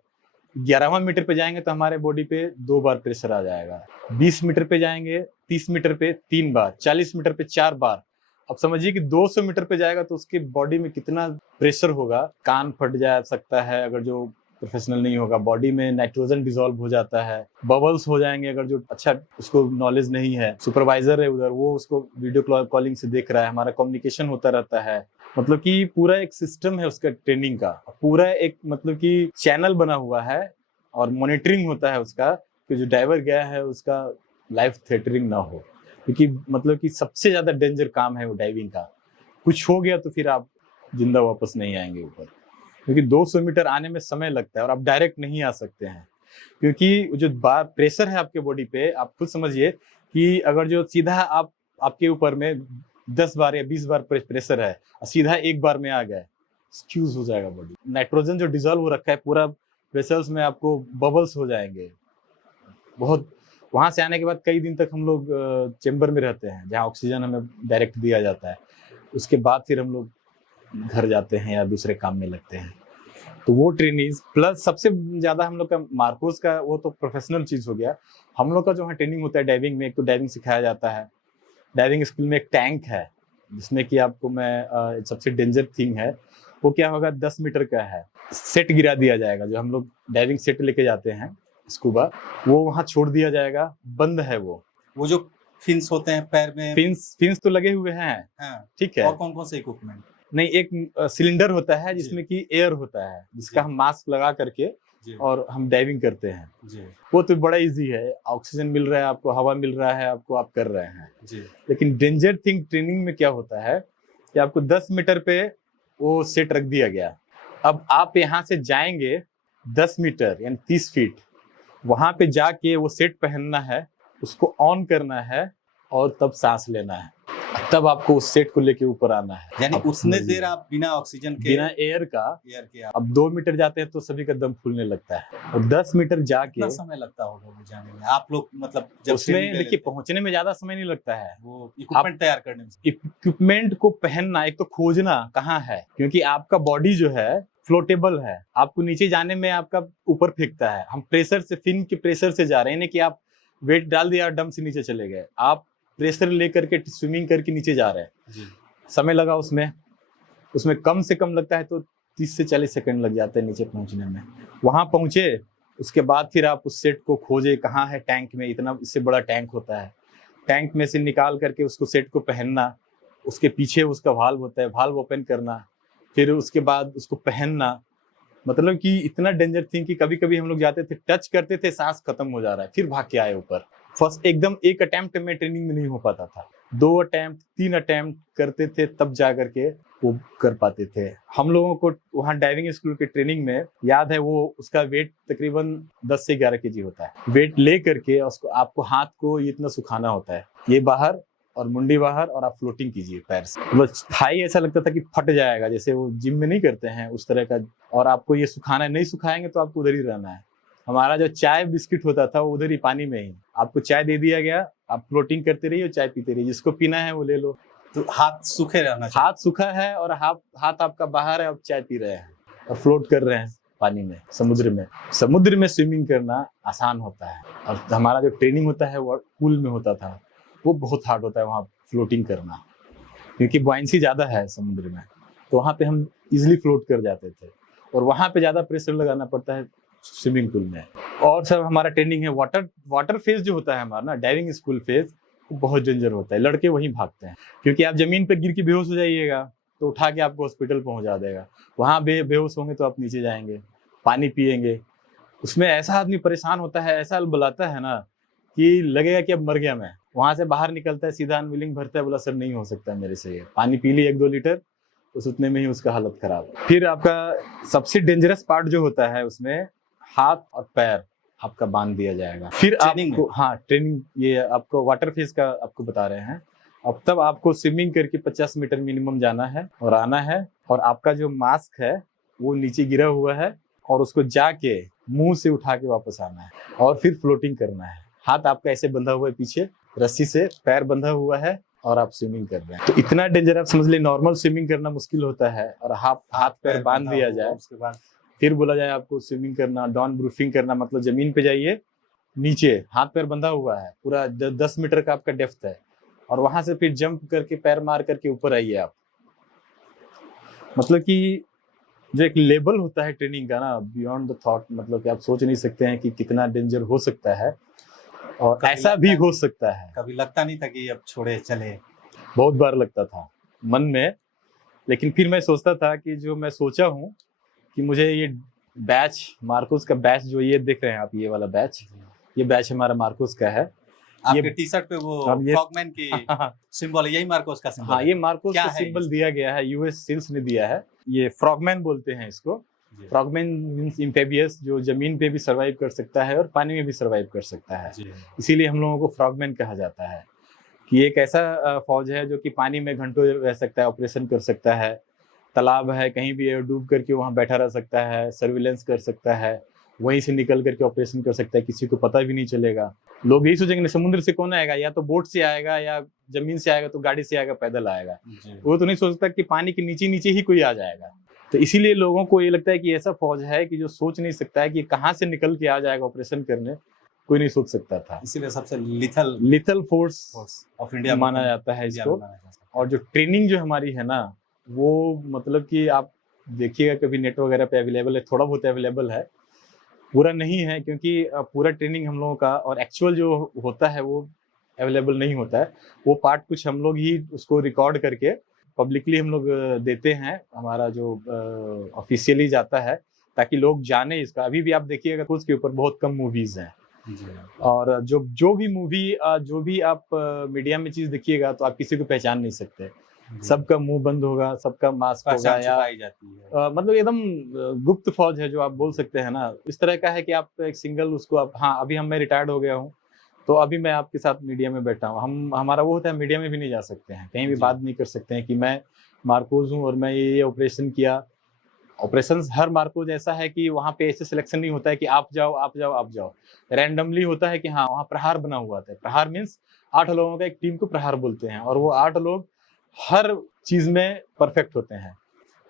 11वां मीटर पे जाएंगे तो हमारे बॉडी पे 2 बार प्रेशर आ जाएगा। 20 मीटर पे जाएंगे, 30 मीटर पे 3 बार, 40 मीटर पे 4 बार। अब समझिए कि 200 मीटर पे जाएगा तो उसके बॉडी में कितना प्रेशर होगा। कान फट जा सकता है अगर जो प्रोफेशनल नहीं होगा, बॉडी में नाइट्रोजन डिसॉल्व हो जाता है, बबल्स हो जाएंगे अगर जो अच्छा उसको नॉलेज नहीं है। सुपरवाइजर है उधर, वो उसको वीडियो कॉलिंग से देख रहा है, हमारा कम्युनिकेशन होता रहता है। मतलब कि पूरा एक सिस्टम है उसका ट्रेनिंग का, पूरा एक मतलब कि चैनल बना हुआ है और मॉनिटरिंग होता है उसका कि जो ड्राइवर गया है उसका लाइफ थ्रेटनिंग ना हो। क्योंकि मतलब कि सबसे ज्यादा डेंजर काम है वो डाइविंग का। कुछ हो गया तो फिर आप जिंदा वापस नहीं आएंगे ऊपर, क्योंकि 200 मीटर आने में समय लगता है और आप डायरेक्ट नहीं आ सकते हैं। क्योंकि जो बार प्रेशर है आपके बॉडी पे, आप खुद समझिए कि अगर जो सीधा आपके ऊपर में 10 बार या 20 बार प्रेशर है और सीधा एक बार में आ गया, फ्यूज हो जाएगा बॉडी। नाइट्रोजन जो डिजॉल्व हो रखा है पूरा वेसल्स में, आपको बबल्स हो जाएंगे बहुत। वहां से आने के बाद कई दिन तक हम लोग चेम्बर में रहते हैं जहाँ ऑक्सीजन हमें डायरेक्ट दिया जाता है। उसके बाद फिर हम लोग घर जाते हैं या दूसरे काम में लगते हैं। तो वो ट्रेनिंग प्लस सबसे ज्यादा हम लोग का मार्कोस का, वो तो प्रोफेशनल चीज हो गया। हम लोग का जो है ट्रेनिंग होता है डाइविंग में, एक तो डाइविंग सिखाया जाता है। डाइविंग स्कूल में एक टैंक है जिसमें कि आपको मैं सबसे डेंजर थिंग है वो क्या होगा, 10 मीटर का है, सेट गिरा दिया जाएगा। जो हम लोग डाइविंग सेट लेके जाते हैं स्कूबा, वो वहाँ छोड़ दिया जाएगा, बंद है वो जो फिन्स होते हैं पैर में, फिन्स तो लगे हुए हैं। हाँ। ठीक है। और कौन कौन से इक्विपमेंट? नहीं, एक सिलेंडर होता है जिसमें कि एयर होता है, जिसका हम मास्क लगा करके और हम डाइविंग करते हैं जी। वो तो बड़ा इजी है, ऑक्सीजन मिल रहा है आपको, हवा मिल रहा है आपको, आप कर रहे हैं जी। लेकिन डेंजर थिंग ट्रेनिंग में क्या होता है कि आपको 10 मीटर पे वो सेट रख दिया गया। अब आप यहाँ से जाएंगे 10 मीटर यानी 30 फीट, वहां पे जाके वो सेट पहनना है, उसको ऑन करना है और तब सांस लेना है, तब आपको उस सेट को लेके ऊपर आना है। यानी उतने देर आप बिना ऑक्सीजन के, बिना एयर के अब 2 मीटर जाते हैं तो सभी का दम फूलने लगता है, और 10 मीटर जाके कितना समय लगता होगा जाने में आप लोग? मतलब जब उसमें देखिए पहुंचने में ज्यादा समय नहीं लगता है, वो इक्विपमेंट तैयार करने में, इक्विपमेंट को पहनना, एक तो खोजना कहाँ है, क्योंकि आपका बॉडी जो है फ्लोटेबल है, आपको नीचे जाने में आपका ऊपर फेंकता है। हम प्रेशर से, फिन के प्रेशर से जा रहे हैं, कि आप वेट डाल दिया डम से नीचे चले गए, आप प्रेशर लेकर के स्विमिंग करके नीचे जा रहे हैं जी। समय लगा उसमें कम से कम लगता है तो 30 से 40 सेकंड लग जाते हैं नीचे पहुंचने में। वहां पहुंचे, उसके बाद फिर आप उस सेट को खोजे कहाँ है, टैंक में, इतना इससे बड़ा टैंक होता है, टैंक में से निकाल करके उसको सेट को पहनना, उसके पीछे उसका वाल्व होता है, वाल्व ओपन करना, फिर उसके बाद उसको पहनना। मतलब कि इतना डेंजर थिंग कि कभी कभी हम लोग जाते थे, टच करते थे, सांस खत्म हो जा रहा है, फिर भाग के आए ऊपर। फर्स्ट एकदम एक अटेम्प्ट में ट्रेनिंग में नहीं हो पाता था, 2 अटेम्प्ट 3 अटेम्प्ट करते थे तब जा करके वो कर पाते थे। हम लोगों को वहाँ डाइविंग स्कूल के ट्रेनिंग में याद है, वो उसका वेट तकरीबन 10 से 11 केजी होता है। वेट ले करके उसको आपको हाथ को ये इतना सुखाना होता है, ये बाहर और मुंडी बाहर, और आप फ्लोटिंग कीजिए पैर से। बस थाई ऐसा लगता था कि फट जाएगा, जैसे वो जिम में नहीं करते हैं उस तरह का। और आपको ये सुखाना है, नहीं सुखाएंगे तो आपको उधर ही रहना है। हमारा जो चाय बिस्किट होता था वो उधर ही पानी में ही, आपको चाय दे दिया गया, आप फ्लोटिंग करते रहिए, चाय पीते रहिए, जिसको पीना है वो ले लो। तो हाथ सूखे रहना चाहिए। हाथ सूखा है और हाथ आपका बाहर है, आप चाय पी रहे हैं और फ्लोट कर रहे हैं पानी में, समुद्र में। समुद्र में स्विमिंग करना आसान होता है, और हमारा जो ट्रेनिंग होता है वो पूल में होता था, वो बहुत हार्ड होता है वहाँ फ्लोटिंग करना, क्योंकि बॉयंसी ज़्यादा है समुद्र में। तो वहाँ पे हम इजिली फ्लोट कर जाते थे, और वहाँ पे ज़्यादा प्रेशर लगाना पड़ता है स्विमिंग पूल में। और सब हमारा ट्रेनिंग है वाटर फेज जो होता है हमारा ना, डाइविंग स्कूल फेज, वो बहुत डेंजर होता है। लड़के वहीं भागते हैं, क्योंकि आप जमीन पे गिर के बेहोश हो जाइएगा तो उठा के आपको हॉस्पिटल पहुंचा देगा। वहाँ बेहोश होंगे तो आप नीचे जाएंगे, पानी पिएंगे, उसमें ऐसा आदमी परेशान होता है, ऐसा बुलाता है ना कि लगेगा कि अब मर गया मैं। वहां से बाहर निकलता है, सीधा अनविलिंग भरता है, बोला सर नहीं हो सकता मेरे से ये, पानी पी ली 1-2 लीटर, उस उतने में ही उसका हालत खराब। फिर आपका सबसे डेंजरस पार्ट जो होता है उसमें, हाथ और पैर आपका बांध दिया जाएगा। फिर आपको, हाँ ट्रेनिंग, ये आपको वाटर फेज का आपको बता रहे हैं। अब तब आपको स्विमिंग करके 50 मीटर मिनिमम जाना है और आना है, और आपका जो मास्क है वो नीचे गिरा हुआ है, और उसको जाके मुंह से उठा के वापस आना है, और फिर फ्लोटिंग करना है। हाथ आपका ऐसे बंधा हुआ है पीछे रस्सी से, पैर बंधा हुआ है, और आप स्विमिंग कर रहे हैं। तो इतना डेंजर आप समझ ले, नॉर्मल स्विमिंग करना मुश्किल होता है, और हाथ पैर बांध दिया जाए, उसके बाद फिर बोला जाए आपको स्विमिंग करना, डाउन ब्रूफिंग करना, मतलब जमीन पे जाइए, नीचे हाथ पैर बंधा हुआ है, पूरा 10 मीटर का आपका डेप्थ है, और वहां से फिर जंप करके पैर मार करके ऊपर आइए आप। मतलब कि जो एक लेवल होता है ट्रेनिंग का ना, बियॉन्ड द थॉट, मतलब कि आप सोच नहीं सकते हैं कि कितना डेंजर हो सकता है, और ऐसा भी हो सकता है। कभी लगता नहीं था कि अब छोड़े चले? बहुत बार लगता था मन में, लेकिन फिर मैं सोचता था कि जो मैं सोचा हूँ कि मुझे ये बैच, मार्कोस का बैच जो ये देख रहे हैं आप, ये वाला बैच, ये बैच हमारा मार्कोस का है। आपके टी शर्ट पे वो फ्रॉगमैन की सिंबल है, यही मार्कोस का सिंबल? हाँ, ये मार्कोस का सिंबल दिया गया है, यूएस सील्स ने दिया है। ये फ्रॉगमैन बोलते हैं इसको। फ्रॉगमैन मींस एम्फीबियस, जो जमीन पे भी सर्वाइव कर सकता है और पानी में भी सर्वाइव कर सकता है, इसीलिए हम लोगों को फ्रॉगमैन कहा जाता है। कि एक ऐसा फौज है जो कि पानी में घंटों रह सकता है, ऑपरेशन कर सकता है, तालाब है कहीं भी डूब करके वहाँ बैठा रह सकता है, सर्विलेंस कर सकता है, वहीं से निकल करके ऑपरेशन कर सकता है, किसी को पता भी नहीं चलेगा। लोग यही सोचेंगे समुद्र से कौन आएगा, या तो बोट से आएगा, या जमीन से आएगा, तो गाड़ी से आएगा, पैदल आएगा। वो तो नहीं सोचता कि पानी के नीचे नीचे ही कोई आ जाएगा। तो इसीलिए लोगों को ये लगता है कि ऐसा फौज है कि जो सोच नहीं सकता है कि कहाँ से निकल के आ जाएगा ऑपरेशन करने, कोई नहीं सोच सकता था। इसीलिए सबसे लिथल फोर्स ऑफ इंडिया माना जाता है इसको। और जो ट्रेनिंग जो हमारी है ना, वो मतलब कि आप देखिएगा कभी नेट वगैरह पे अवेलेबल है, थोड़ा बहुत अवेलेबल है, पूरा नहीं है, क्योंकि पूरा ट्रेनिंग हम लोगों का और एक्चुअल जो होता है वो अवेलेबल नहीं होता है। वो पार्ट कुछ हम लोग ही उसको रिकॉर्ड करके पब्लिकली हम लोग देते हैं, हमारा जो ऑफिशियली जाता है, ताकि लोग जाने इसका। अभी भी आप देखिएगा उसके ऊपर बहुत कम मूवीज हैं, और जो भी मूवी, जो भी आप मीडिया में चीज देखिएगा तो आप किसी को पहचान नहीं सकते, सबका मुंह बंद होगा, सबका मास्क होगा, या जाती है। मतलब एकदम गुप्त फौज है जो आप बोल सकते हैं ना, इस तरह का है कि आप एक सिंगल उसको आप, हाँ अभी मैं रिटायर्ड हो गया हूँ, तो अभी मैं आपके साथ मीडिया में बैठा हूँ, हमारा वो होता है, मीडिया में भी नहीं जा सकते हैं, कहीं भी बात नहीं कर सकते हैं कि मैं मार्कोस हूँ और मैं ये ऑपरेशन किया। ऑपरेशन हर मार्कोस ऐसा है कि वहाँ पे ऐसे सिलेक्शन नहीं होता है कि आप जाओ आप जाओ आप जाओ, रैंडमली होता है कि हाँ वहाँ प्रहार बना हुआ था। प्रहार मीन्स 8 लोगों का एक टीम को प्रहार बोलते हैं, और वो 8 लोग हर चीज में परफेक्ट होते हैं।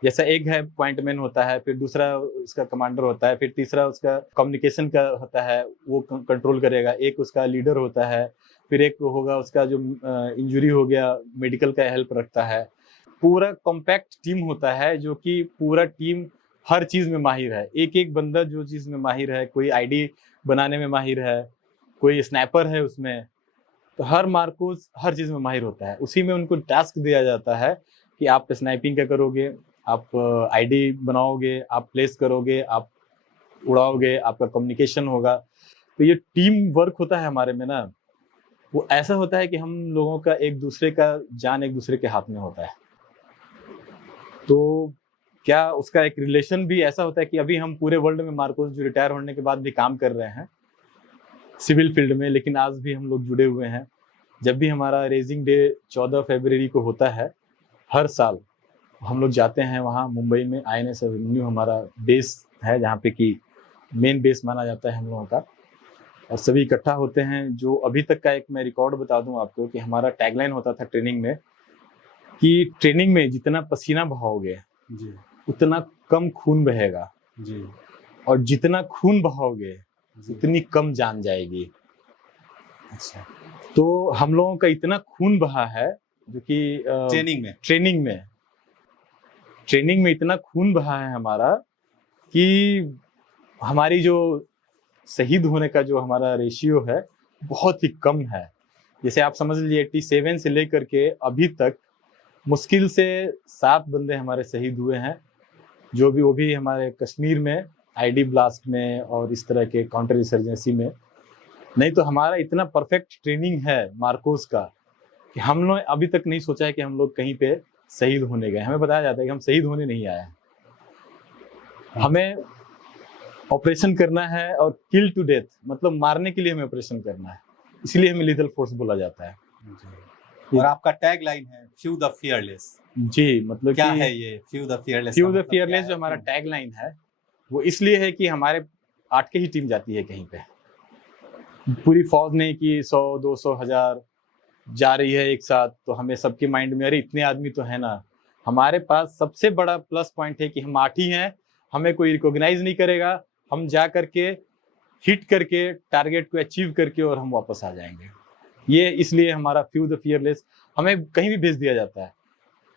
जैसा एक है पॉइंट मैन होता है, फिर दूसरा उसका कमांडर होता है, फिर तीसरा उसका कम्युनिकेशन का होता है, वो कंट्रोल करेगा, एक उसका लीडर होता है, फिर एक होगा उसका जो इंजरी हो गया मेडिकल का हेल्प रखता है। पूरा कॉम्पैक्ट टीम होता है जो कि पूरा टीम हर चीज में माहिर है। एक एक बंदा जो चीज में माहिर है, कोई आईडी बनाने में माहिर है, कोई स्नाइपर है उसमें, तो हर मार्कोस हर चीज में माहिर होता है। उसी में उनको टास्क दिया जाता है कि आप स्नाइपिंग का करोगे, आप आईडी बनाओगे, आप प्लेस करोगे, आप उड़ाओगे, आपका कम्युनिकेशन होगा। तो ये टीम वर्क होता है हमारे में ना, वो ऐसा होता है कि हम लोगों का एक दूसरे का जान एक दूसरे के हाथ में होता है। तो क्या उसका एक रिलेशन भी ऐसा होता है कि अभी हम पूरे वर्ल्ड में मार्कोस जो रिटायर होने के बाद भी काम कर रहे हैं सिविल फील्ड में, लेकिन आज भी हम लोग जुड़े हुए हैं। जब भी हमारा रेजिंग डे 14 फरवरी को होता है हर साल, हम लोग जाते हैं वहाँ मुंबई में। INS एवेन्यू हमारा बेस है, जहाँ पे कि मेन बेस माना जाता है हम लोगों का, और सभी इकट्ठा होते हैं। जो अभी तक का एक मैं रिकॉर्ड बता दूं आपको कि हमारा टैगलाइन होता था ट्रेनिंग में कि ट्रेनिंग में जितना पसीना बहाओगे जी उतना कम खून बहेगा, जी और जितना खून बहाओगे जी। उतनी कम जान जाएगी। अच्छा, तो हम लोगों का इतना खून बहा है, जो कि ट्रेनिंग में इतना खून बहा है हमारा कि हमारी जो शहीद होने का जो हमारा रेशियो है बहुत ही कम है। जैसे आप समझ लीजिए 87 से लेकर के अभी तक मुश्किल से 7 बंदे हमारे शहीद हुए हैं, जो भी वो भी हमारे कश्मीर में ID ब्लास्ट में और इस तरह के काउंटर इंसर्जेंसी में। नहीं तो हमारा इतना परफेक्ट ट्रेनिंग है मार्कोस का कि हम लोग अभी तक नहीं सोचा है कि हम लोग कहीं पे शहीद होने गए। हमें बताया जाता है कि हम शहीद होने नहीं आए हैं, हमें ऑपरेशन करना है, और किल टू डेथ मतलब मारने के लिए हमें ऑपरेशन करना है, इसलिए हमें लीथल फोर्स बोला जाता है। और आपका टैग लाइन है फ्यू द फियरलेस। जी, मतलब क्या कि है ये few the fearless? Few the fearless जो हमारा टैग लाइन है वो इसलिए है कि हमारे 8 की ही टीम जाती है कहीं पे, पूरी फौज नहीं कि 100 200 1000 जा रही है एक साथ, तो हमें सबके माइंड में अरे इतने आदमी तो है ना। हमारे पास सबसे बड़ा प्लस पॉइंट है कि हम 8 ही हैं, हमें कोई रिकॉग्नाइज नहीं करेगा, हम जा करके हिट करके टारगेट को अचीव करके और हम वापस आ जाएंगे। ये इसलिए हमारा फ्यू द फियरलेस, हमें कहीं भी भेज दिया जाता है।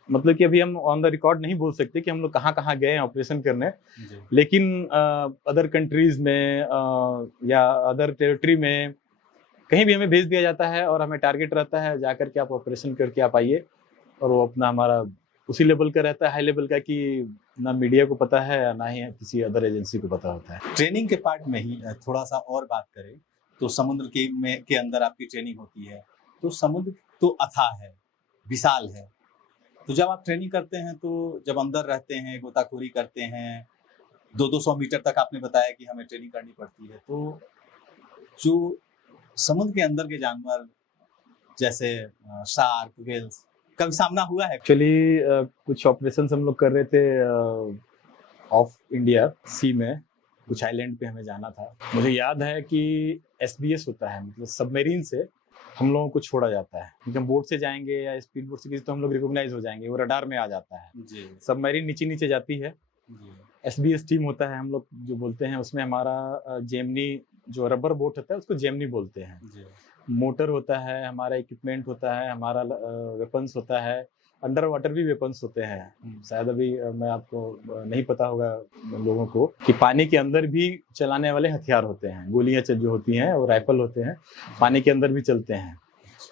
मतलब कि अभी हम ऑन द रिकॉर्ड नहीं बोल सकते कि हम लोग कहाँ कहाँ गए हैं ऑपरेशन करने, लेकिन अदर कंट्रीज में या अदर टेरिटरी में कहीं भी हमें भेज दिया जाता है, और हमें टारगेट रहता है जा करके आप ऑपरेशन करके आप आइए। और वो अपना हमारा उसी लेवल का रहता है, हाई लेवल का, कि ना मीडिया को पता है ना ही किसी अदर एजेंसी को पता होता है। ट्रेनिंग के पार्ट में ही थोड़ा सा और बात करें तो समुद्र के अंदर आपकी ट्रेनिंग होती है, तो समुद्र तो अथाह है, विशाल है। तो जब आप ट्रेनिंग करते हैं तो जब अंदर रहते हैं, गोताखोरी करते हैं, 200 मीटर तक आपने बताया कि हमें ट्रेनिंग करनी पड़ती है, तो जो समुद्र के अंदर के जानवर जैसे शार्क, व्हेल्स, कभी सामना हुआ है? एक्चुअली कुछ ऑपरेशन हम लोग कर रहे थे ऑफ इंडिया सी में, कुछ आइलैंड पे हमें जाना था। मुझे याद है कि SBS होता है, मतलब सबमरीन से हम लोगों को छोड़ा जाता है, क्योंकि हम बोट से जाएंगे या स्पीड बोट से किसी तो हम लोग रिकॉग्नाइज हो जाएंगे, वो रडार में आ जाता है। जी सबमरीन नीचे नीचे जाती है, जी SBS टीम होता है हम लोग जो बोलते हैं, उसमें हमारा जेमनी जो रबर बोट होता है उसको जेमनी बोलते हैं। जी मोटर होता है, हमारा इक्विपमेंट होता है, हमारा वेपन्स होता है, अंडर वाटर भी वेपन्स होते हैं। शायद अभी मैं आपको नहीं पता होगा लोगों को कि पानी के अंदर भी चलाने वाले हथियार होते हैं, गोलियां जो होती हैं और राइफल होते हैं, पानी के अंदर भी चलते हैं।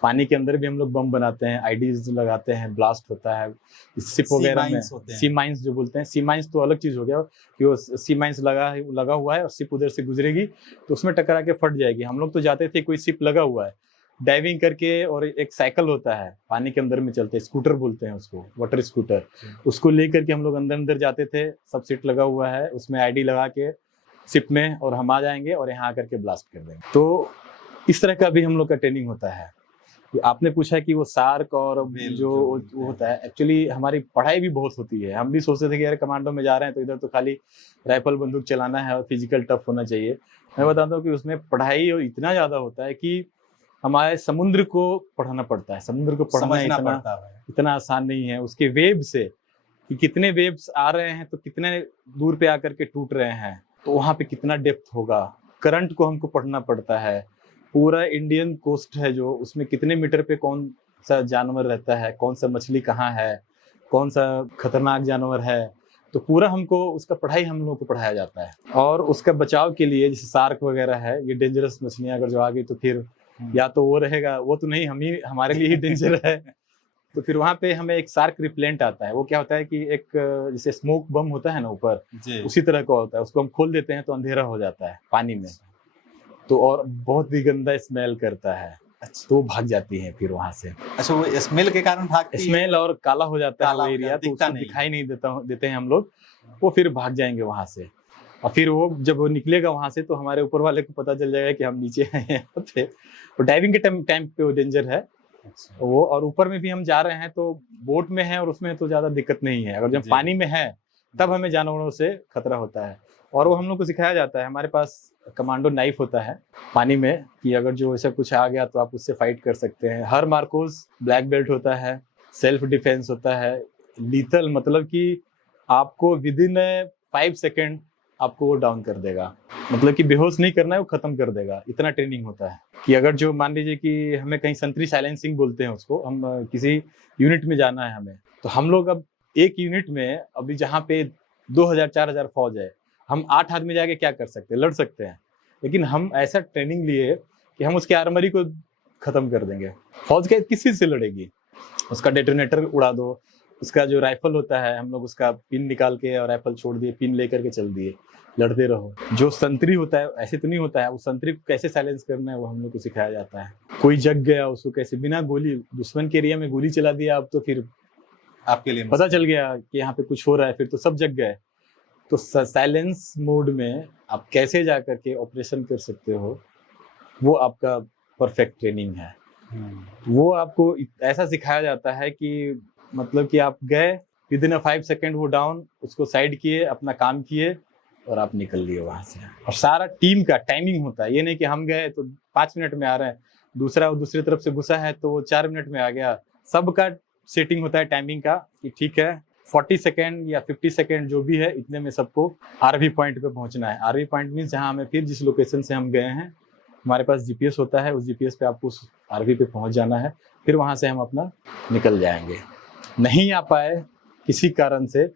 पानी के अंदर भी हम लोग बम बनाते हैं, IDs लगाते हैं, ब्लास्ट होता है शिप वगैरह में। सी माइंस जो बोलते हैं, सी माइंस तो अलग चीज हो गया कि वो सी माइंस लगा हुआ है और शिप उधर से गुजरेगी तो उसमें टकरा के फट जाएगी। हम लोग तो जाते थे, कोई शिप लगा हुआ है, डाइविंग करके, और एक साइकिल होता है पानी के अंदर में चलते हैं, स्कूटर बोलते हैं उसको, वाटर स्कूटर, उसको लेकर के हम लोग अंदर अंदर जाते थे। सब सीट लगा हुआ है, उसमें ID लगा के शिप में, और हम आ जाएंगे और यहाँ आकर के ब्लास्ट कर देंगे। तो इस तरह का भी हम लोग का ट्रेनिंग होता है। आपने पूछा कि वो सार्क और जो वो होता है, एक्चुअली हमारी पढ़ाई भी बहुत होती है। हम भी सोचते थे कि यार कमांडो में जा रहे हैं तो इधर तो खाली राइफल बंदूक चलाना है और फिजिकल टफ होना चाहिए। मैं बताता हूँ कि उसमें पढ़ाई इतना ज़्यादा होता है कि हमारे समुद्र को पढ़ना पड़ता है। समुद्र को पढ़ना इतना आसान नहीं है। उसके वेब से कि कितने वेब्स आ रहे हैं तो कितने दूर पे आकर के टूट रहे हैं, तो वहाँ पे कितना डेप्थ होगा, करंट को हमको पढ़ना पड़ता है। पूरा इंडियन कोस्ट है जो, उसमें कितने मीटर पे कौन सा जानवर रहता है, कौन सा मछली कहाँ है, कौन सा खतरनाक जानवर है, तो पूरा हमको उसका पढ़ाई हम लोगों को पढ़ाया जाता है। और उसका बचाव के लिए जैसे शार्क वगैरह है, ये डेंजरस मछलियां अगर जो आ गई तो फिर या तो वो रहेगा, वो तो नहीं, हम ही हमारे लिए ही डेंजर है। तो फिर वहाँ पे हमें एक शार्क रिप्लेंट आता है। वो क्या होता है कि एक जैसे स्मोक बम होता है ना ऊपर, उसी तरह का होता है। उसको हम खोल देते हैं तो अंधेरा हो जाता है पानी में, तो और बहुत ही गंदा स्मेल करता है। अच्छा तो वो भाग जाती हैं फिर वहां से। अच्छा, वो स्मेल के कारण भागती है? स्मेल और काला हो जाता है काला वो हो एरिया, जाता, तो दिखता उसको नहीं। दिखाई नहीं देते हैं हम लोग। वो फिर भाग जाएंगे वहां से, और फिर वो जब वो निकलेगा वहां से तो हमारे ऊपर वाले को पता चल जाएगा कि हम नीचे हैं यहाँ पे। तो डाइविंग के टाइम पे वो डेंजर है अच्छा, वो। और ऊपर में भी हम जा रहे हैं तो बोट में है और उसमें तो ज्यादा दिक्कत नहीं है। अगर जब जी। पानी में है तब जी। हमें जानवरों से खतरा होता है। और वो हम लोग को सिखाया जाता है, हमारे पास कमांडो नाइफ होता है पानी में, कि अगर जो ऐसा कुछ आ गया तो आप उससे फाइट कर सकते हैं। हर मार्कोस ब्लैक बेल्ट होता है, सेल्फ डिफेंस होता है, लीथल मतलब कि आपको विद इन 5 सेकेंड आपको वो डाउन कर देगा, मतलब कि बेहोश नहीं करना है, वो खत्म कर देगा, इतना ट्रेनिंग होता है। कि अगर जो मान लीजिए कि हमें कहीं संतरी साइलेंसिंग बोलते हैं उसको, हम किसी यूनिट में जाना है हमें, तो हम लोग अब एक यूनिट में अभी जहाँ पे 2000-4000 फौज है, हम 8 आदमी जाके क्या कर सकते हैं? लड़ सकते हैं। लेकिन हम ऐसा ट्रेनिंग लिए कि हम उसके आर्मरी को खत्म कर देंगे। फौज के किस चीज से लड़ेगी? उसका डेटोनेटर उड़ा दो, उसका जो राइफल होता है हम लोग उसका पिन निकाल के और राइफल छोड़ दिए, पिन लेकर के चल दिए, लड़ते रहो। जो संतरी होता है ऐसे तो नहीं होता है, उस संतरी को कैसे साइलेंस करना है वो हम लोग को सिखाया जाता है। कोई जग गया उसको कैसे बिना गोली, दुश्मन के एरिया में गोली चला दिया अब तो फिर आपके लिए पता चल गया कि यहाँ पे कुछ हो रहा है, फिर तो सब जग गए। तो साइलेंस मोड में आप कैसे जा करके ऑपरेशन कर सकते हो, वो आपका परफेक्ट ट्रेनिंग है। वो आपको ऐसा सिखाया जाता है कि मतलब कि आप गए, विद इन 5 सेकेंड वो डाउन, उसको साइड किए, अपना काम किए और आप निकल लिए वहां से। और सारा टीम का टाइमिंग होता है, ये नहीं कि हम गए तो 5 मिनट में आ रहे हैं, दूसरा दूसरी तरफ से घुसा है तो वो 4 मिनट में आ गया। सबका सेटिंग होता है टाइमिंग का कि ठीक है 40 सेकेंड या 50 सेकेंड जो भी है, इतने में सबको आरवी पॉइंट पे पहुंचना है। आरवी पॉइंट मीन्स जहाँ हमें फिर जिस लोकेशन से हम गए हैं, हमारे पास जीपीएस होता है, उस जीपीएस पे आपको उस आरवी पे पहुंच जाना है, फिर वहां से हम अपना निकल जाएंगे। नहीं आ पाए किसी कारण से,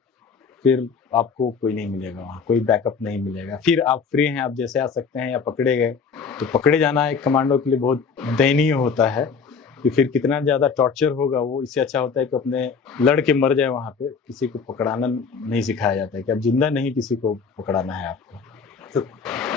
फिर आपको कोई नहीं मिलेगा वहाँ, कोई बैकअप नहीं मिलेगा। फिर आप फ्री हैं, आप जैसे आ सकते हैं, या पकड़े गए तो पकड़े जाना एक कमांडो के लिए बहुत दयनीय होता है कि फिर कितना ज़्यादा टॉर्चर होगा वो। इससे अच्छा होता है कि अपने लड़ के मर जाए वहाँ पे। किसी को पकड़ाना नहीं सिखाया जाता है कि अब जिंदा नहीं किसी को पकड़ाना है आपको। तो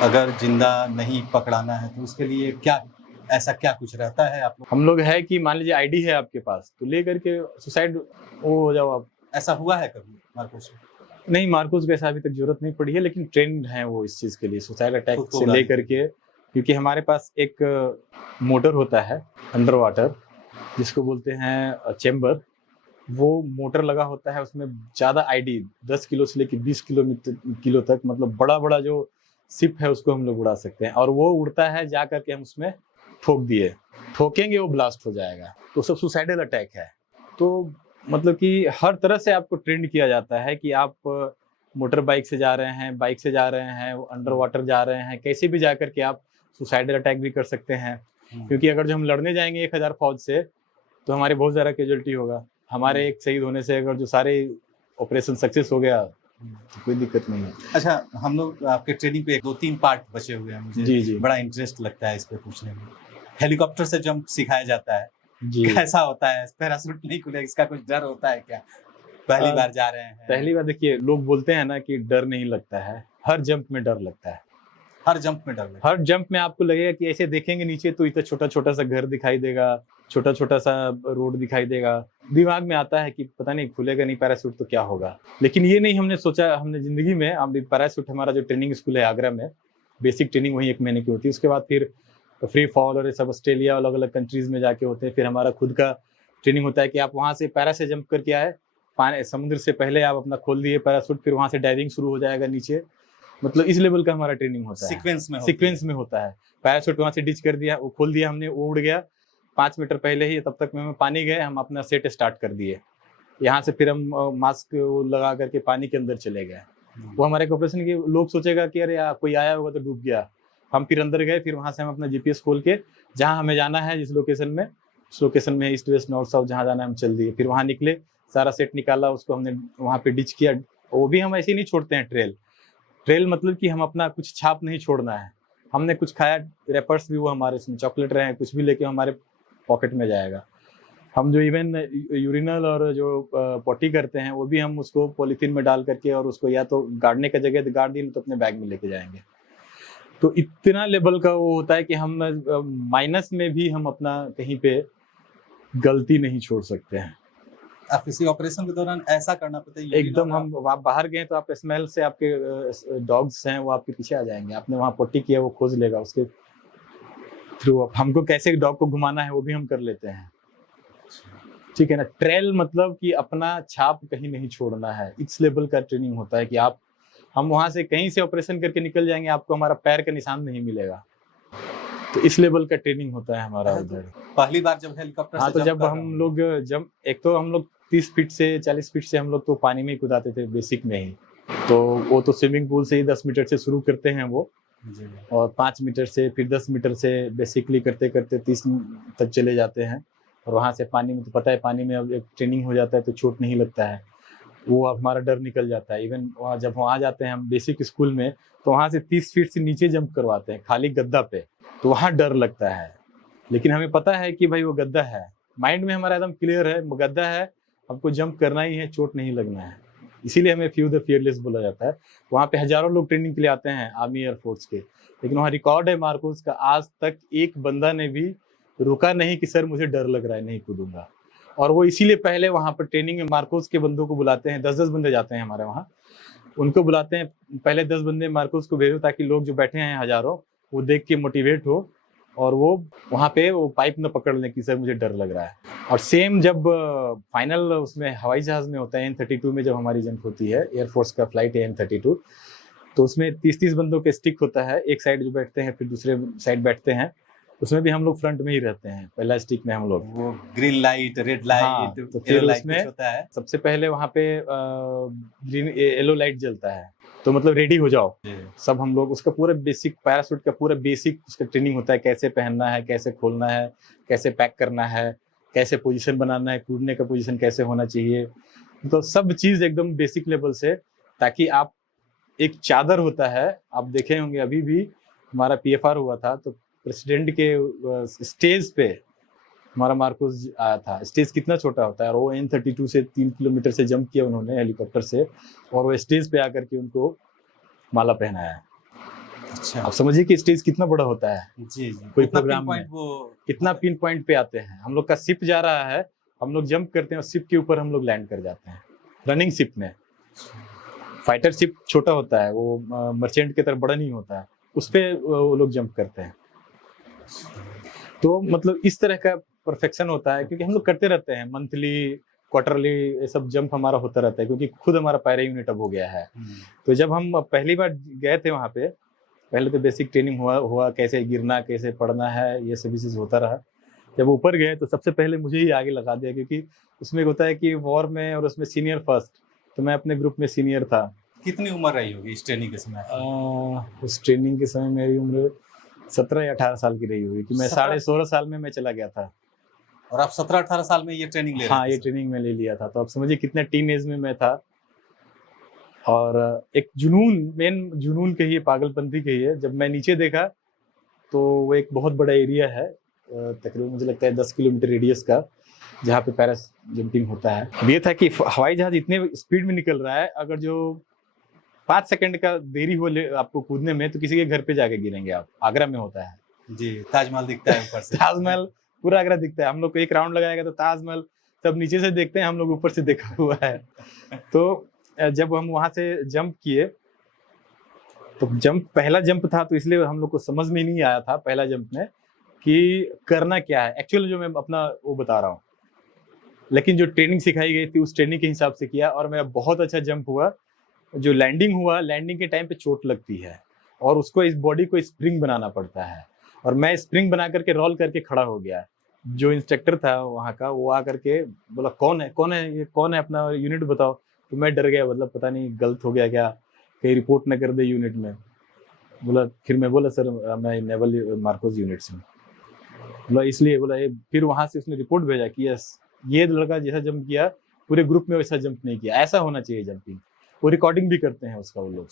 अगर जिंदा नहीं पकड़ाना है तो उसके लिए क्या, ऐसा क्या कुछ रहता है आप लोग? हम लोग है कि मान लीजिए आईडी है आपके पास तो ले करके सुसाइड वो हो जाओ आप। ऐसा हुआ है कभी मार्कोस में? नहीं, मार्कोस को ऐसा अभी तक जरूरत नहीं पड़ी है, लेकिन ट्रेंड है वो इस चीज के लिए, सुसाइड अटैक खुद को से उड़ाने लेकर के। क्योंकि हमारे पास एक मोटर होता है अंडर वाटर, जिसको बोलते हैं चेम्बर। वो मोटर लगा होता है, उसमें ज्यादा आईडी 10 किलो से लेकर 20 किलो तक, मतलब बड़ा बड़ा जो शिप है उसको हम लोग उड़ा सकते हैं। और वो उड़ता है, जा करके हम उसमें ठोक दिए, ठोकेंगे वो ब्लास्ट हो जाएगा, तो सब सुसाइडल अटैक है। तो मतलब कि हर तरह से आपको ट्रेंड किया जाता है कि आप मोटर बाइक से जा रहे हैं, बाइक से जा रहे हैं, अंडर वाटर जा रहे हैं, कैसे भी जा करके आप सुसाइडल अटैक भी कर सकते हैं। क्योंकि अगर जो हम लड़ने जाएंगे 1000 फौज से तो हमारे बहुत ज़्यादा कैजुअलिटी होगा। हमारे एक शहीद होने से अगर जो सारे ऑपरेशन सक्सेस हो गया तो कोई दिक्कत नहीं है। अच्छा, हम लोग आपके ट्रेनिंग पे 2-3 पार्ट बचे हुए हैं, मुझे जी जी बड़ा इंटरेस्ट लगता है इस पे पूछने में। हेलीकॉप्टर से जंप सिखाया जाता है, जी। कैसा होता है? पैराशूट नहीं खुलेगा, इसका कुछ डर होता है क्या? पहली बार जा रहे हैं। पहली बार देखिए, लोग बोलते हैं ना कि डर नहीं लगता है, हर जंप में डर लगता है। हर जंप में डर लगता है? हर जंप में आपको लगेगा कि ऐसे देखेंगे नीचे तो इतना छोटा छोटा सा घर दिखाई देगा, छोटा छोटा सा रोड दिखाई देगा। दिमाग में आता है कि पता नहीं खुलेगा नहीं पैराशूट तो क्या होगा। लेकिन ये नहीं हमने सोचा, हमने जिंदगी में अभी पैराशूट, हमारा जो ट्रेनिंग स्कूल है आगरा में, बेसिक ट्रेनिंग वही 1 महीने की होती है। उसके बाद फिर फ्री फॉल और ये सब ऑस्ट्रेलिया अलग अलग कंट्रीज में जाके होते हैं। फिर हमारा खुद का ट्रेनिंग होता है कि आप वहाँ से पैरा से जंप करके आए, पानी समुद्र से पहले आप अपना खोल दिए पैराशूट, फिर वहाँ से डाइविंग शुरू हो जाएगा नीचे। मतलब इस लेवल का हमारा ट्रेनिंग होता है, सीक्वेंस में होता है। पैराशूट वहाँ से डिच कर दिया, वो खोल दिया हमने, वो उड़ गया 5 मीटर पहले ही, तब तक में हम पानी गए, हम अपना सेट स्टार्ट कर दिए। यहाँ से फिर हम मास्क लगा करके पानी के अंदर चले गए। वो हमारे ऑपरेशन के लोग सोचेगा कि अरे यार कोई आया होगा तो डूब गया। हम फिर अंदर गए, फिर वहाँ से हम अपना जीपीएस खोल के जहाँ हमें जाना है, जिस लोकेशन में, उस लोकेशन में ईस्ट वेस्ट नॉर्थ साउथ जहाँ जाना है हम चल दिए। फिर वहाँ निकले, सारा सेट निकाला, उसको हमने वहाँ पे डिच किया। वो भी हम ऐसे ही नहीं छोड़ते हैं ट्रेल मतलब कि हम अपना कुछ छाप नहीं छोड़ना है। हमने कुछ खाया, रैपर्स भी वो हमारे इसमें चॉकलेट रहे हैं, कुछ भी लेके हमारे पॉकेट में जाएगा। हम जो इवन यूरिनल और जो पॉटी करते हैं वो भी हम उसको पॉलीथीन में डाल करके, और उसको या तो गाड़ने का जगह तो गाड़ दिए, तो अपने बैग में लेके जाएंगे। तो इतना लेवल का वो होता है कि हम माइनस में भी हम अपना कहीं पे गलती नहीं छोड़ सकते हैं। आप किसी ऑपरेशन के दौरान ऐसा करना पड़ता है, यूरिन एकदम और हम आप बाहर गए तो आप स्मेल से आपके डॉग्स हैं वो आपके पीछे आ जाएंगे। आपने वहाँ पट्टी किया वो खोज लेगा, उसके थ्रू हमको कैसे डॉग को घुमाना है वो भी हम कर लेते हैं। ठीक है ना। ट्रेल मतलब कि अपना छाप कहीं नहीं छोड़ना है, इस लेवल का ट्रेनिंग होता है कि आप हम वहां से कहीं से ऑपरेशन करके निकल जाएंगे, आपको हमारा पैर का निशान नहीं मिलेगा। तो इस लेवल का ट्रेनिंग होता है हमारा उधर। पहली बार जब हेलीकॉप्टर हाँ, से तो जब हम लोग जब एक तो हम लोग 30 फीट से 40 फीट से हम लोग तो पानी में ही कूदाते थे बेसिक में ही। तो वो तो स्विमिंग पूल से ही 10 मीटर से शुरू करते हैं वो, और 5 मीटर से फिर 10 मीटर से बेसिकली करते करते 30 तक चले जाते हैं। और वहाँ से पानी में तो पता है पानी में अब एक ट्रेनिंग हो जाता है तो चोट नहीं लगता है, वो हमारा डर निकल जाता है। इवन वहाँ जब वहाँ जाते हैं हम बेसिक स्कूल में तो वहाँ से 30 फीट से नीचे जंप करवाते हैं खाली गद्दा पे, तो वहाँ डर लगता है। लेकिन हमें पता है कि भाई वो गद्दा है, माइंड में हमारा एकदम क्लियर है गद्दा है, हमको जंप करना ही है, चोट नहीं लगना है। इसीलिए हमें फ्यू द फियरलेस बोला जाता है। वहाँ पे हजारों लोग ट्रेनिंग के लिए आते हैं आर्मी एयरफोर्स के, लेकिन वहाँ रिकॉर्ड है मार्कोस का, आज तक एक बंदा ने भी रुका नहीं कि सर मुझे डर लग रहा है नहीं कूदूंगा। और वो इसीलिए पहले वहाँ पर ट्रेनिंग में मार्कोस के बंदों को बुलाते हैं, 10-10 बंदे जाते हैं हमारे वहाँ, उनको बुलाते हैं पहले 10 बंदे मार्कोस को भेजो ताकि लोग जो बैठे हैं हजारों वो देख के मोटिवेट हो और वो वहाँ पे वो पाइप न पकड़ लें कि सर मुझे डर लग रहा है। और सेम जब फाइनल उसमें हवाई जहाज में होता है AN-32 में जब हमारी जंप होती है, एयरफोर्स का फ्लाइट है AN-32, तो उसमें 30-30 बंदों के स्टिक होता है, एक साइड जो बैठते हैं फिर दूसरे साइड बैठते हैं, उसमें भी हम लोग फ्रंट में ही रहते हैं, पहला स्टिक में हम लोग। वो ग्रीन लाइट, रेड हाँ, लाइट, तो फिर येलो लाइट उसमें कुछ होता है। सबसे पहले वहाँ पे ग्रीन येलो लाइट जलता है, तो मतलब रेडी हो जाओ सब। हम लोग उसका पूरा बेसिक पैराशूट का पूरा बेसिक उसका ट्रेनिंग होता है, कैसे पहनना है, कैसे खोलना है, कैसे पैक करना है, कैसे पोजीशन बनाना है, कूदने का पोजीशन कैसे होना चाहिए, तो सब चीज एकदम बेसिक लेवल से, ताकि आप एक चादर होता है, आप देखे होंगे अभी भी हमारा PFR हुआ था तो प्रेसिडेंट के स्टेज पे हमारा मार्कोस आया था। स्टेज कितना छोटा होता है और वो AN-32 से 3 किलोमीटर से जंप किया उन्होंने हेलीकॉप्टर से, और वो स्टेज पे आकर के उनको माला पहनाया। अच्छा, आप समझिए कि स्टेज कितना बड़ा होता है। जी जी, कोई उतना प्रोग्राम pinpoint में वो कितना पिन पॉइंट पे आते हैं। हम लोग का शिप जा रहा है, हम लोग जंप करते हैं और शिप के ऊपर हम लोग लैंड कर जाते हैं रनिंग शिप में। फाइटर शिप छोटा होता है, वो मर्चेंट की तरह बड़ा नहीं होता है, उस पे वो लोग जंप करते हैं। तो मतलब इस तरह का परफेक्शन होता है, क्योंकि हम लोग करते रहते हैं मंथली क्वार्टरली, ये सब जंप हमारा होता रहता है, क्योंकि खुद हमारा पैरा यूनिट अब हो गया है। तो जब हम पहली बार गए थे वहाँ पे, पहले तो बेसिक ट्रेनिंग हुआ कैसे गिरना, कैसे पढ़ना है, ये सभी चीज़ होता रहा। जब ऊपर गए तो सबसे पहले मुझे ही आगे लगा दिया, क्योंकि उसमें होता है कि वॉर में और उसमें सीनियर फर्स्ट, तो मैं अपने ग्रुप में सीनियर था। कितनी उम्र रही होगी इस ट्रेनिंग के समय? उस ट्रेनिंग के समय मेरी उम्र 17 या 18 साल की रही होगी, कि मैं 16.5 साल में मैं चला गया था। और आप 17-18 साल में ये ट्रेनिंग ले रहे थे? हाँ, ये ट्रेनिंग में ले लिया था, तो आप समझिए कितना टीन एज में मैं था। और एक जुनून, मेन जुनून कहिए, पागलपंती कहिए, जब मैं नीचे देखा तो वो एक बहुत बड़ा एरिया है, तकरीबन मुझे लगता है 10 किलोमीटर रेडियस का, जहाँ पे पैरास जंपिंग होता है। अब ये था कि हवाई जहाज इतने स्पीड में निकल रहा है, अगर जो 5 सेकंड का देरी हो आपको कूदने में तो किसी के घर पे जाके गिरेंगे आप। आगरा में होता है जी, ताजमहल दिखता है ऊपर से। ताजमहल पूरा आगरा दिखता है। हम लोग को एक राउंड लगाएगा तो ताजमहल सब नीचे से देखते हैं, हम लोग ऊपर से देखा हुआ है। तो जब हम वहां से जंप किए तो पहला जंप था, तो इसलिए हम लोग को समझ में नहीं आया था पहला जंप में कि करना क्या है एक्चुअली, जो मैं अपना वो बता रहा हूँ। लेकिन जो ट्रेनिंग सिखाई गई थी उस ट्रेनिंग के हिसाब से किया और मेरा बहुत अच्छा जंप हुआ। जो लैंडिंग हुआ, लैंडिंग के टाइम पे चोट लगती है और उसको इस बॉडी को स्प्रिंग बनाना पड़ता है, और मैं स्प्रिंग बना करके रोल करके खड़ा हो गया। जो इंस्ट्रक्टर था वहाँ का, वो आकर के बोला कौन है ये, कौन है, अपना यूनिट बताओ। तो मैं डर गया, मतलब पता नहीं गलत हो गया क्या, कहीं रिपोर्ट न कर दे यूनिट में। बोला, फिर मैं बोला सर मैं नेवल मार्कोस यूनिट से। बोला इसलिए, बोला ये, फिर वहाँ से उसने रिपोर्ट भेजा कि यस ये लड़का जैसा जंप किया पूरे ग्रुप में वैसा जंप नहीं किया, ऐसा होना चाहिए जंपिंग। वो रिकॉर्डिंग भी करते हैं उसका, वो लोग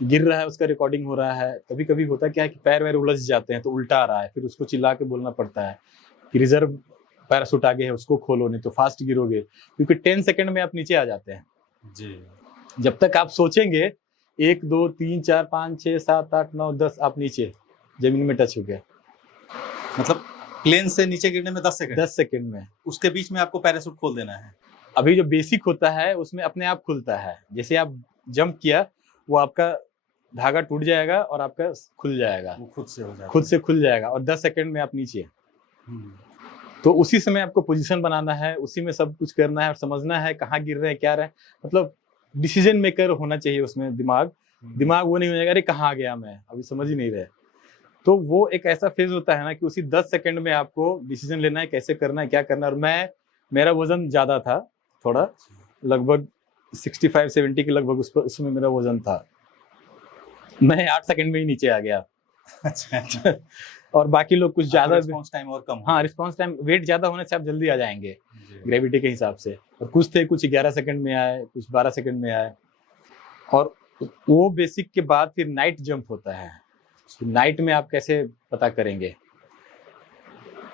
गिर रहा है उसका रिकॉर्डिंग हो रहा है। कभी कभी होता क्या है कि पैर वैर उलझ जाते हैं तो उल्टा आ रहा है, फिर उसको चिल्ला के बोलना पड़ता है कि रिजर्व पैराशूट आगे है उसको खोलो, नहीं तो फास्ट गिरोगे, क्योंकि 10 सेकंड में आप नीचे आ जाते हैं। जी। जब तक आप सोचेंगे 1 2 3 4 5 6 7 8 9 10 आप नीचे जमीन में टच हो गए। मतलब प्लेन से नीचे गिरने में 10 सेकंड, 10 सेकंड में। उसके बीच में आपको पैराशूट खोल देना है। अभी जो बेसिक होता है उसमें अपने आप खुलता है, जैसे आप जंप किया वो आपका धागा टूट जाएगा और आपका खुल जाएगा, वो खुद से हो जाता खुद से खुल जाएगा और 10 सेकंड में आप नीचे। हम्म। तो उसी समय आपको पोजीशन बनाना है, उसी में सब कुछ करना है और समझना है कहाँ गिर रहे हैं क्या रहे हैं, मतलब डिसीजन मेकर होना चाहिए उसमें दिमाग वो नहीं हो जाएगा अरे कहाँ गया मैं, अभी समझ ही नहीं रहे। तो वो एक ऐसा फेज होता है ना कि उसी 10 सेकंड में आपको डिसीजन लेना है कैसे करना है क्या करना है। और मेरा वजन ज्यादा था थोड़ा, लगभग 65-70 के लगभग उसमें मेरा वजन था, मैं 8 सेकंड में ही नीचे आ गया। अच्छा। और बाकी लोग कुछ ज्यादा, रिस्पांस टाइम और कम हो हाँ रिस्पांस टाइम, वेट ज्यादा होने से आप जल्दी आ जाएंगे जी। ग्रेविटी के हिसाब से। और कुछ थे कुछ 11 सेकंड में आए, कुछ 12 सेकंड में आए। और वो बेसिक के बाद फिर नाइट जंप होता है। तो नाइट में आप कैसे पता करेंगे,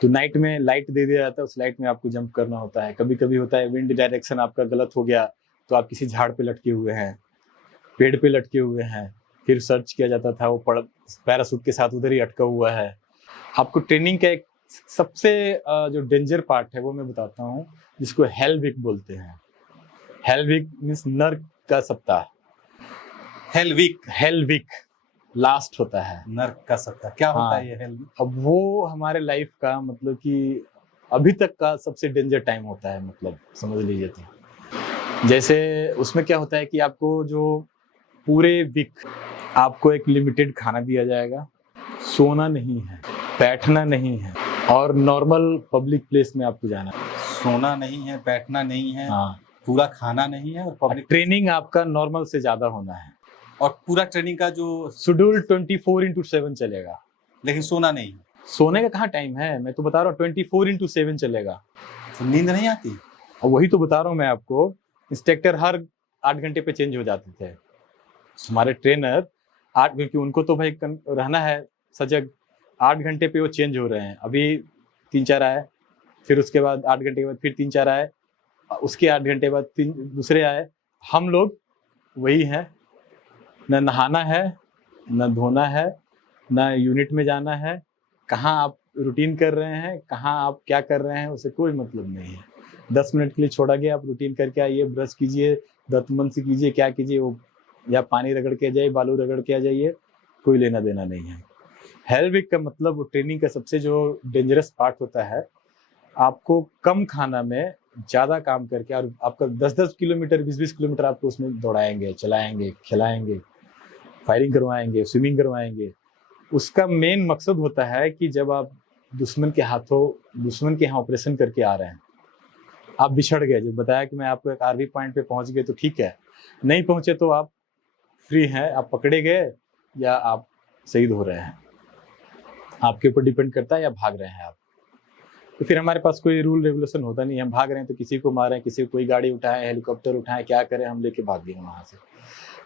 तो नाइट में लाइट दे दिया जाता है, उस लाइट में आपको जंप करना होता है। कभी कभी होता है विंड डायरेक्शन आपका गलत हो गया तो आप किसी झाड़ पे लटके हुए हैं, पेड़ पे लटके हुए हैं, फिर सर्च किया जाता था वो पैराशूट के साथ उधर ही अटका हुआ है। आपको ट्रेनिंग का एक सबसे जो डेंजर पार्ट है वो मैं बताता हूँ, जिसको हेल वीक बोलते हैं। हेल वीक मीन्स नर्क का सप्ताह। हेल वीक लास्ट होता है, नर्क का सप्ताह। क्या होता हाँ। है ये हेल वीक? अब वो हमारे लाइफ का मतलब कि अभी तक का सबसे डेंजर टाइम होता है, मतलब समझ लीजिए। तो जैसे उसमें क्या होता है कि आपको जो पूरे वीक आपको एक लिमिटेड खाना दिया जाएगा, सोना नहीं है, बैठना नहीं है और नॉर्मल पब्लिक प्लेस में आपको जाना है। सोना नहीं है, बैठना नहीं है, हाँ, पूरा खाना नहीं है और पब्लिक ट्रेनिंग आपका नॉर्मल से ज्यादा होना है और पूरा ट्रेनिंग का जो शेड्यूल 24/7 चलेगा। लेकिन सोना नहीं है, सोने का कहाँ टाइम है, मैं तो बता रहा हूँ 24/7 चलेगा। तो नींद नहीं आती। और वही तो बता रहा हूँ मैं आपको, इंस्ट्रक्टर हर 8 घंटे पे चेंज हो जाते थे हमारे ट्रेनर। 8, क्योंकि उनको तो भाई रहना है सजग, 8 घंटे पे वो चेंज हो रहे हैं। अभी 3-4 आए, फिर उसके बाद 8 घंटे के बाद फिर 3-4 आए, उसके 8 घंटे बाद 3 दूसरे आए। हम लोग वही हैं, न नहाना है, न धोना है, न यूनिट में जाना है, कहाँ आप रूटीन कर रहे हैं, कहाँ आप क्या कर रहे हैं, उससे कोई मतलब नहीं है। 10 मिनट के लिए छोड़ा गया, आप रूटीन करके आइए, ब्रश कीजिए, दांतमंजन से कीजिए, क्या कीजिए, वो या पानी रगड़ के आ जाइए, बालू रगड़ के आ जाइए, कोई लेना देना नहीं है। हेल वीक का मतलब ट्रेनिंग का सबसे जो डेंजरस पार्ट होता है, आपको कम खाना में ज़्यादा काम करके, और आपका 10-10 किलोमीटर 20-20 किलोमीटर आपको उसमें दौड़ाएंगे, चलाएंगे, खिलाएंगे, फायरिंग करवाएंगे, स्विमिंग करवाएंगे। उसका मेन मकसद होता है कि जब आप दुश्मन के यहाँ ऑपरेशन करके आ रहे हैं, आप बिछड़ गए, जो बताया कि मैं आपको एक आरवी पॉइंट पे पहुंच गए तो ठीक है, नहीं पहुंचे तो आप फ्री हैं, आप पकड़े गए या आप शहीद हो रहे हैं, आपके ऊपर डिपेंड करता है, या भाग रहे हैं आप। तो फिर हमारे पास कोई रूल रेगुलेशन होता नहीं, हम भाग रहे हैं तो किसी को मारें, किसी को कोई गाड़ी उठाए, हेलीकॉप्टर उठाए, क्या करें, हम लेके भाग गए वहां से।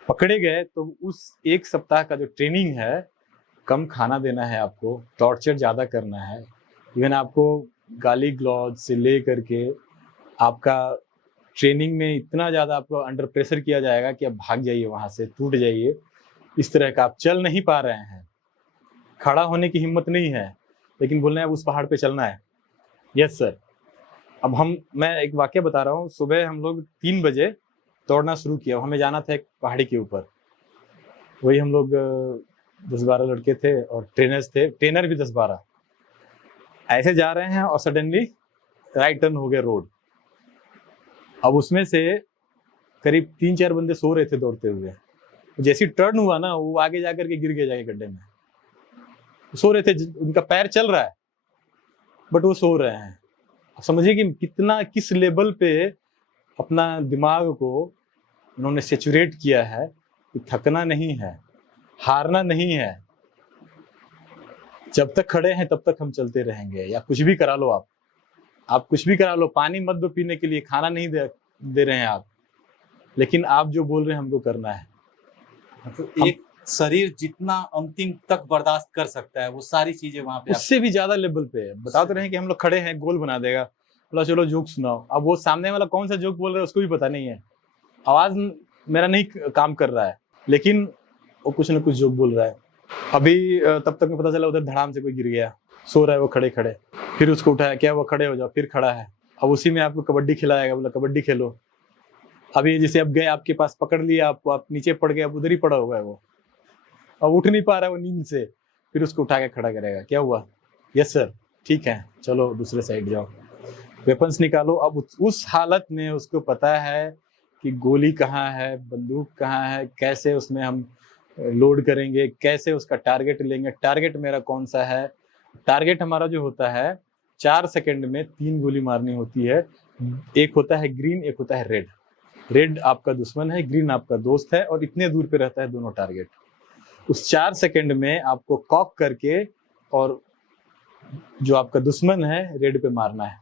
पकड़े गए तो उस 1 सप्ताह का जो ट्रेनिंग है, कम खाना देना है आपको, टॉर्चर ज़्यादा करना है, इवन आपको गाली ग्लौज से ले करके आपका ट्रेनिंग में इतना ज़्यादा आपको अंडर प्रेशर किया जाएगा कि आप भाग जाइए वहाँ से, टूट जाइए। इस तरह का आप चल नहीं पा रहे हैं, खड़ा होने की हिम्मत नहीं है, लेकिन बोल रहे हैं उस पहाड़ पे चलना है। Yes sir. अब मैं एक वाकया बता रहा हूँ, सुबह हम लोग 3 बजे दौड़ना शुरू किया, हमें जाना था एक पहाड़ी के ऊपर। वही हम लोग 10-12 लड़के थे और ट्रेनर भी 10-12 ऐसे जा रहे हैं, और सडनली राइट टर्न हो गया रोड। अब उसमें से करीब 3-4 बंदे सो रहे थे दौड़ते हुए, जैसे टर्न हुआ ना, वो आगे जाकर के गिर गए जाके गड्ढे में। सो रहे थे, उनका पैर चल रहा है बट वो सो रहे हैं। अब समझिए कि किस लेवल पे अपना दिमाग को उन्होंने सेचुरेट किया है कि थकना नहीं है, हारना नहीं है, जब तक खड़े हैं तब तक हम चलते रहेंगे। या कुछ भी करा लो, आप कुछ भी करा लो, पानी मत दो पीने के लिए, खाना नहीं दे रहे हैं आप, लेकिन आप जो बोल रहे हैं हमको करना है। मतलब एक शरीर जितना अंतिम तक बर्दाश्त कर सकता है, वो सारी चीजें वहां पे उससे भी ज्यादा लेवल पे है। बताते रहे कि हम लोग खड़े हैं, गोल बना देगा, बोला चलो जोक सुनाओ। अब वो सामने वाला कौन सा जोक बोल रहा है उसको भी पता नहीं है, आवाज मेरा नहीं काम कर रहा है, लेकिन वो कुछ ना कुछ जोक बोल रहा है। अभी तब तक में पता चला उधर धड़ाम से कोई गिर गया, सो रहा है वो खड़े खड़े, फिर उसको उठाया, क्या वो खड़े हो जाओ, फिर खड़ा है। अब उसी में आपको कबड्डी खिलाएगा, बोला कबड्डी खेलो। अभी जैसे अब गए आपके पास, पकड़ लिया आपको, आप नीचे पड़ गए, अब उधर ही पड़ा हुआ है वो, अब उठ नहीं पा रहा है वो नींद से, फिर उसको उठा के खड़ा करेगा, क्या हुआ, यस सर ठीक है, चलो दूसरे साइड जाओ, वेपन्स निकालो। अब उस हालत में उसको पता है कि गोली कहाँ है, बंदूक कहाँ है, कैसे उसमें हम लोड करेंगे, कैसे उसका टारगेट लेंगे, टारगेट मेरा कौन सा है। टारगेट हमारा जो होता है 4 सेकंड में 3 गोली मारनी होती है। एक होता है ग्रीन, एक होता है रेड। रेड आपका दुश्मन है, ग्रीन आपका दोस्त है, और इतने दूर पे रहता है दोनों टारगेट। उस 4 सेकंड में आपको कॉक करके और जो आपका दुश्मन है रेड पे मारना है,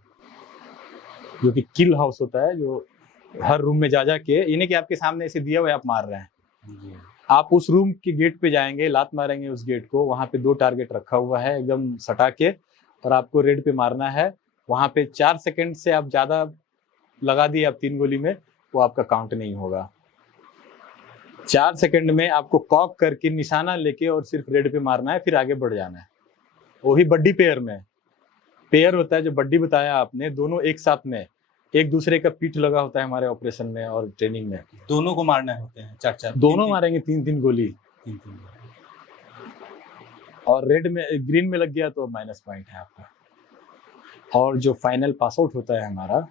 जो कि किल हाउस होता है, जो हर रूम में जा के, ये नहीं कि आपके सामने ऐसे दिया हुआ है आप मार रहे हैं। आप उस रूम के गेट पे जाएंगे, लात मारेंगे उस गेट को, वहां पे 2 टारगेट रखा हुआ है एकदम सटा के, और आपको रेड पे मारना है। वहां पे 4 सेकंड से आप ज्यादा लगा दिए आप 3 गोली में, वो आपका काउंट नहीं होगा। 4 सेकंड में आपको कॉक करके निशाना लेके और सिर्फ रेड पे मारना है, फिर आगे बढ़ जाना है। वही बड्डी पेयर में, पेयर होता है जो बड्डी बताया आपने, दोनों एक साथ में, एक दूसरे का पीठ लगा होता है हमारे ऑपरेशन में और ट्रेनिंग में। दोनों को मारने होते हैं 4-4, दोनों मारेंगे 3-3 गोली, 3-3। और रेड में ग्रीन में लग गया तो माइनस पॉइंट है आपका। और जो फाइनल पास आउट होता है हमारा,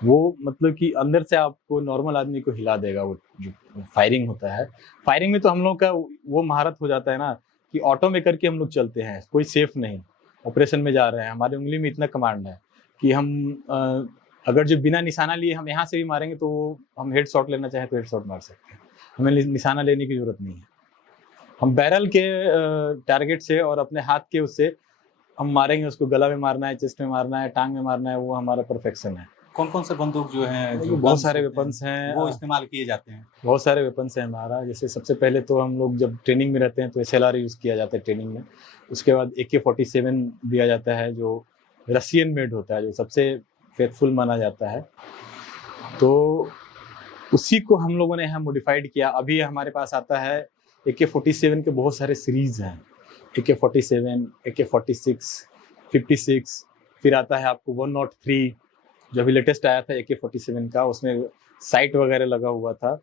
वो मतलब कि अंदर से आपको नॉर्मल आदमी को हिला देगा। वो जो फायरिंग होता है, फायरिंग में तो हम लोग का वो महारत हो जाता है ना कि ऑटो में करके हम लोग चलते हैं, कोई सेफ नहीं। ऑपरेशन में जा रहे हैं, हमारी उंगली में इतना कमांड है कि हम अगर जो बिना निशाना लिए हम यहाँ से भी मारेंगे तो हम हेड शॉट लेना चाहें तो हेड शॉट मार सकते हैं, हमें निशाना लेने की जरूरत नहीं है। हम बैरल के टारगेट से और अपने हाथ के उससे हम मारेंगे, उसको गला में मारना है, चेस्ट में मारना है, टांग में मारना है, वो हमारा परफेक्शन है। कौन कौन से बंदूक जो हैं, जो बहुत सारे वेपन्स हैं, वो इस्तेमाल किए जाते हैं? बहुत सारे वेपन्स हैं हमारा। जैसे सबसे पहले तो हम लोग जब ट्रेनिंग में रहते हैं तो SLR यूज़ किया जाता है ट्रेनिंग में। उसके बाद AK-47 दिया जाता है, जो रशियन मेड होता है, जो सबसे फेथफुल माना जाता है। तो उसी को हम लोगों ने यहाँ मॉडिफाइड किया। अभी हमारे पास आता है AK-47 के बहुत सारे सीरीज हैं, AK-47, AK-46, 56, फिर आता है आपको 103 जो अभी लेटेस्ट आया था AK-47 का, उसमें साइट वगैरह लगा हुआ था।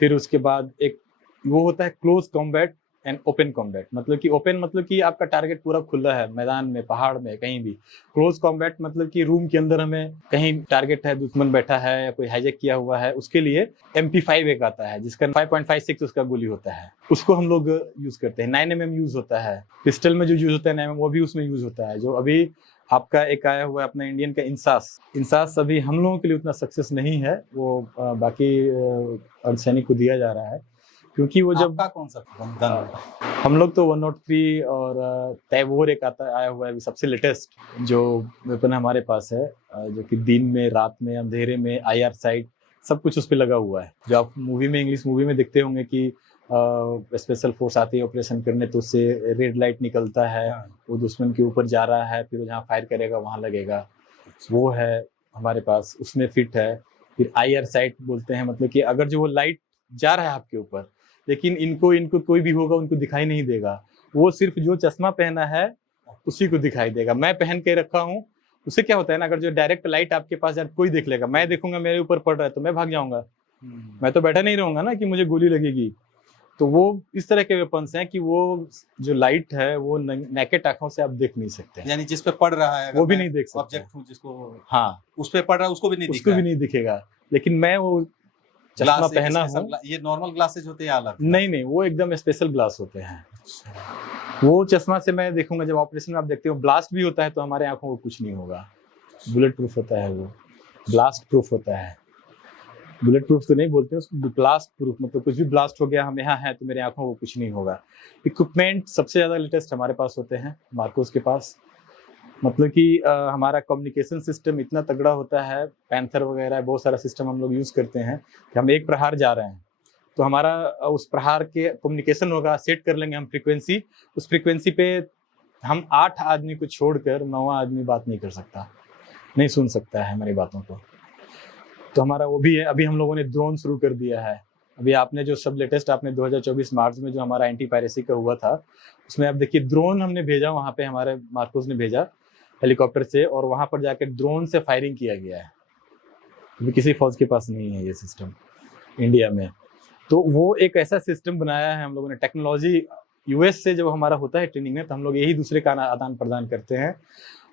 फिर उसके बाद एक वो होता है close combat and open combat, मतलब कि ओपन मतलब कि आपका टारगेट पूरा खुला है, मैदान में, पहाड़ में, कहीं भी। क्लोज कॉम्बैट मतलब कि रूम के अंदर हमें कहीं टारगेट है, दुश्मन बैठा है या कोई हाईजैक किया हुआ है, उसके लिए MP5 एक आता है जिसका 5.56 उसका गोली होता है, उसको हम लोग यूज करते हैं। 9mm यूज होता है, पिस्टल में जो यूज होता है 9mm वो भी उसमें यूज होता है। जो अभी आपका एक आया हुआ है अपना इंडियन का इंसास अभी हम लोगों के लिए उतना सक्सेस नहीं है, वो बाकी अर्धसैनिक को दिया जा रहा है, क्योंकि वो जब आपका कौन सा गन? हम लोग तो 103 और तैबोर एक आया हुआ है अभी सबसे लेटेस्ट जो वेपन हमारे पास है, जो कि दिन में, रात में, अंधेरे में, IR साइट सब कुछ उस पर लगा हुआ है। जो आप मूवी में, इंग्लिश मूवी में देखते होंगे कि स्पेशल फोर्स आती है ऑपरेशन करने तो उससे रेड लाइट निकलता है, वो दुश्मन के ऊपर जा रहा है, फिर जहाँ फायर करेगा वहाँ लगेगा, वो है हमारे पास, उसमें फिट है। फिर IR साइट बोलते हैं, मतलब कि अगर जो वो लाइट जा रहा है आपके ऊपर, लेकिन इनको कोई भी होगा उनको दिखाई नहीं देगा, वो सिर्फ जो चश्मा पहना है उसी को दिखाई देगा। मैं पहन के रखा हूँ, उससे क्या होता है ना, अगर जो डायरेक्ट लाइट आपके पास जाए कोई देख लेगा, मैं देखूंगा मेरे ऊपर पड़ रहा है तो मैं भाग जाऊंगा, मैं तो बैठा नहीं रहूंगा ना कि मुझे गोली लगेगी। तो वो इस तरह के वेपन्स हैं कि वो जो लाइट है वो नेकेड आंखों से आप देख नहीं सकते, यानी जिस पे पड़ रहा है वो भी नहीं देख सकते, ऑब्जेक्ट हूँ जिसको, हाँ उस पे पड़ रहा है उसको भी नहीं दिखेगा। लेकिन मैं वो चश्मा पहना हूँ। ये नॉर्मल ग्लासेज होते हैं या अलग? नहीं, वो एकदम स्पेशल ग्लास होते हैं। वो चश्मा से मैं देखूंगा, जब ऑपरेशन में आप देखते हो ब्लास्ट भी होता है तो हमारे आंखों को कुछ नहीं होगा, बुलेट प्रूफ होता है, वो ब्लास्ट प्रूफ होता है। बुलेट प्रूफ तो नहीं बोलते उसको, ब्लास्ट प्रूफ, मतलब कुछ भी ब्लास्ट हो गया, हम यहाँ हैं तो मेरे आंखों को कुछ नहीं होगा। इक्विपमेंट सबसे ज़्यादा लेटेस्ट हमारे पास होते हैं मार्कोस के पास, मतलब कि हमारा कम्युनिकेशन सिस्टम इतना तगड़ा होता है, पैंथर वगैरह बहुत सारा सिस्टम हम लोग यूज़ करते हैं कि हम एक प्रहार जा रहे हैं तो हमारा उस प्रहार के कम्युनिकेशन होगा, सेट कर लेंगे हम फ्रीक्वेंसी, उस फ्रीक्वेंसी पे हम 8 आदमी को छोड़कर 9वां आदमी बात नहीं कर सकता, नहीं सुन सकता है हमारी बातों को। तो हमारा वो भी है। अभी हम लोगों ने ड्रोन शुरू कर दिया है, अभी आपने जो सब लेटेस्ट आपने 2024 मार्च में जो हमारा एंटी पायरेसी का हुआ था, उसमें आप देखिए ड्रोन हमने भेजा, वहाँ पे हमारे मार्कोस ने भेजा हेलीकॉप्टर से, और वहाँ पर जाकर ड्रोन से फायरिंग किया गया है। अभी किसी फौज के पास नहीं है ये सिस्टम इंडिया में। तो वो एक ऐसा सिस्टम बनाया है हम लोगों ने, टेक्नोलॉजी यूएस से जब हमारा होता है ट्रेनिंग में, तो हम लोग यही दूसरे का आदान प्रदान करते हैं।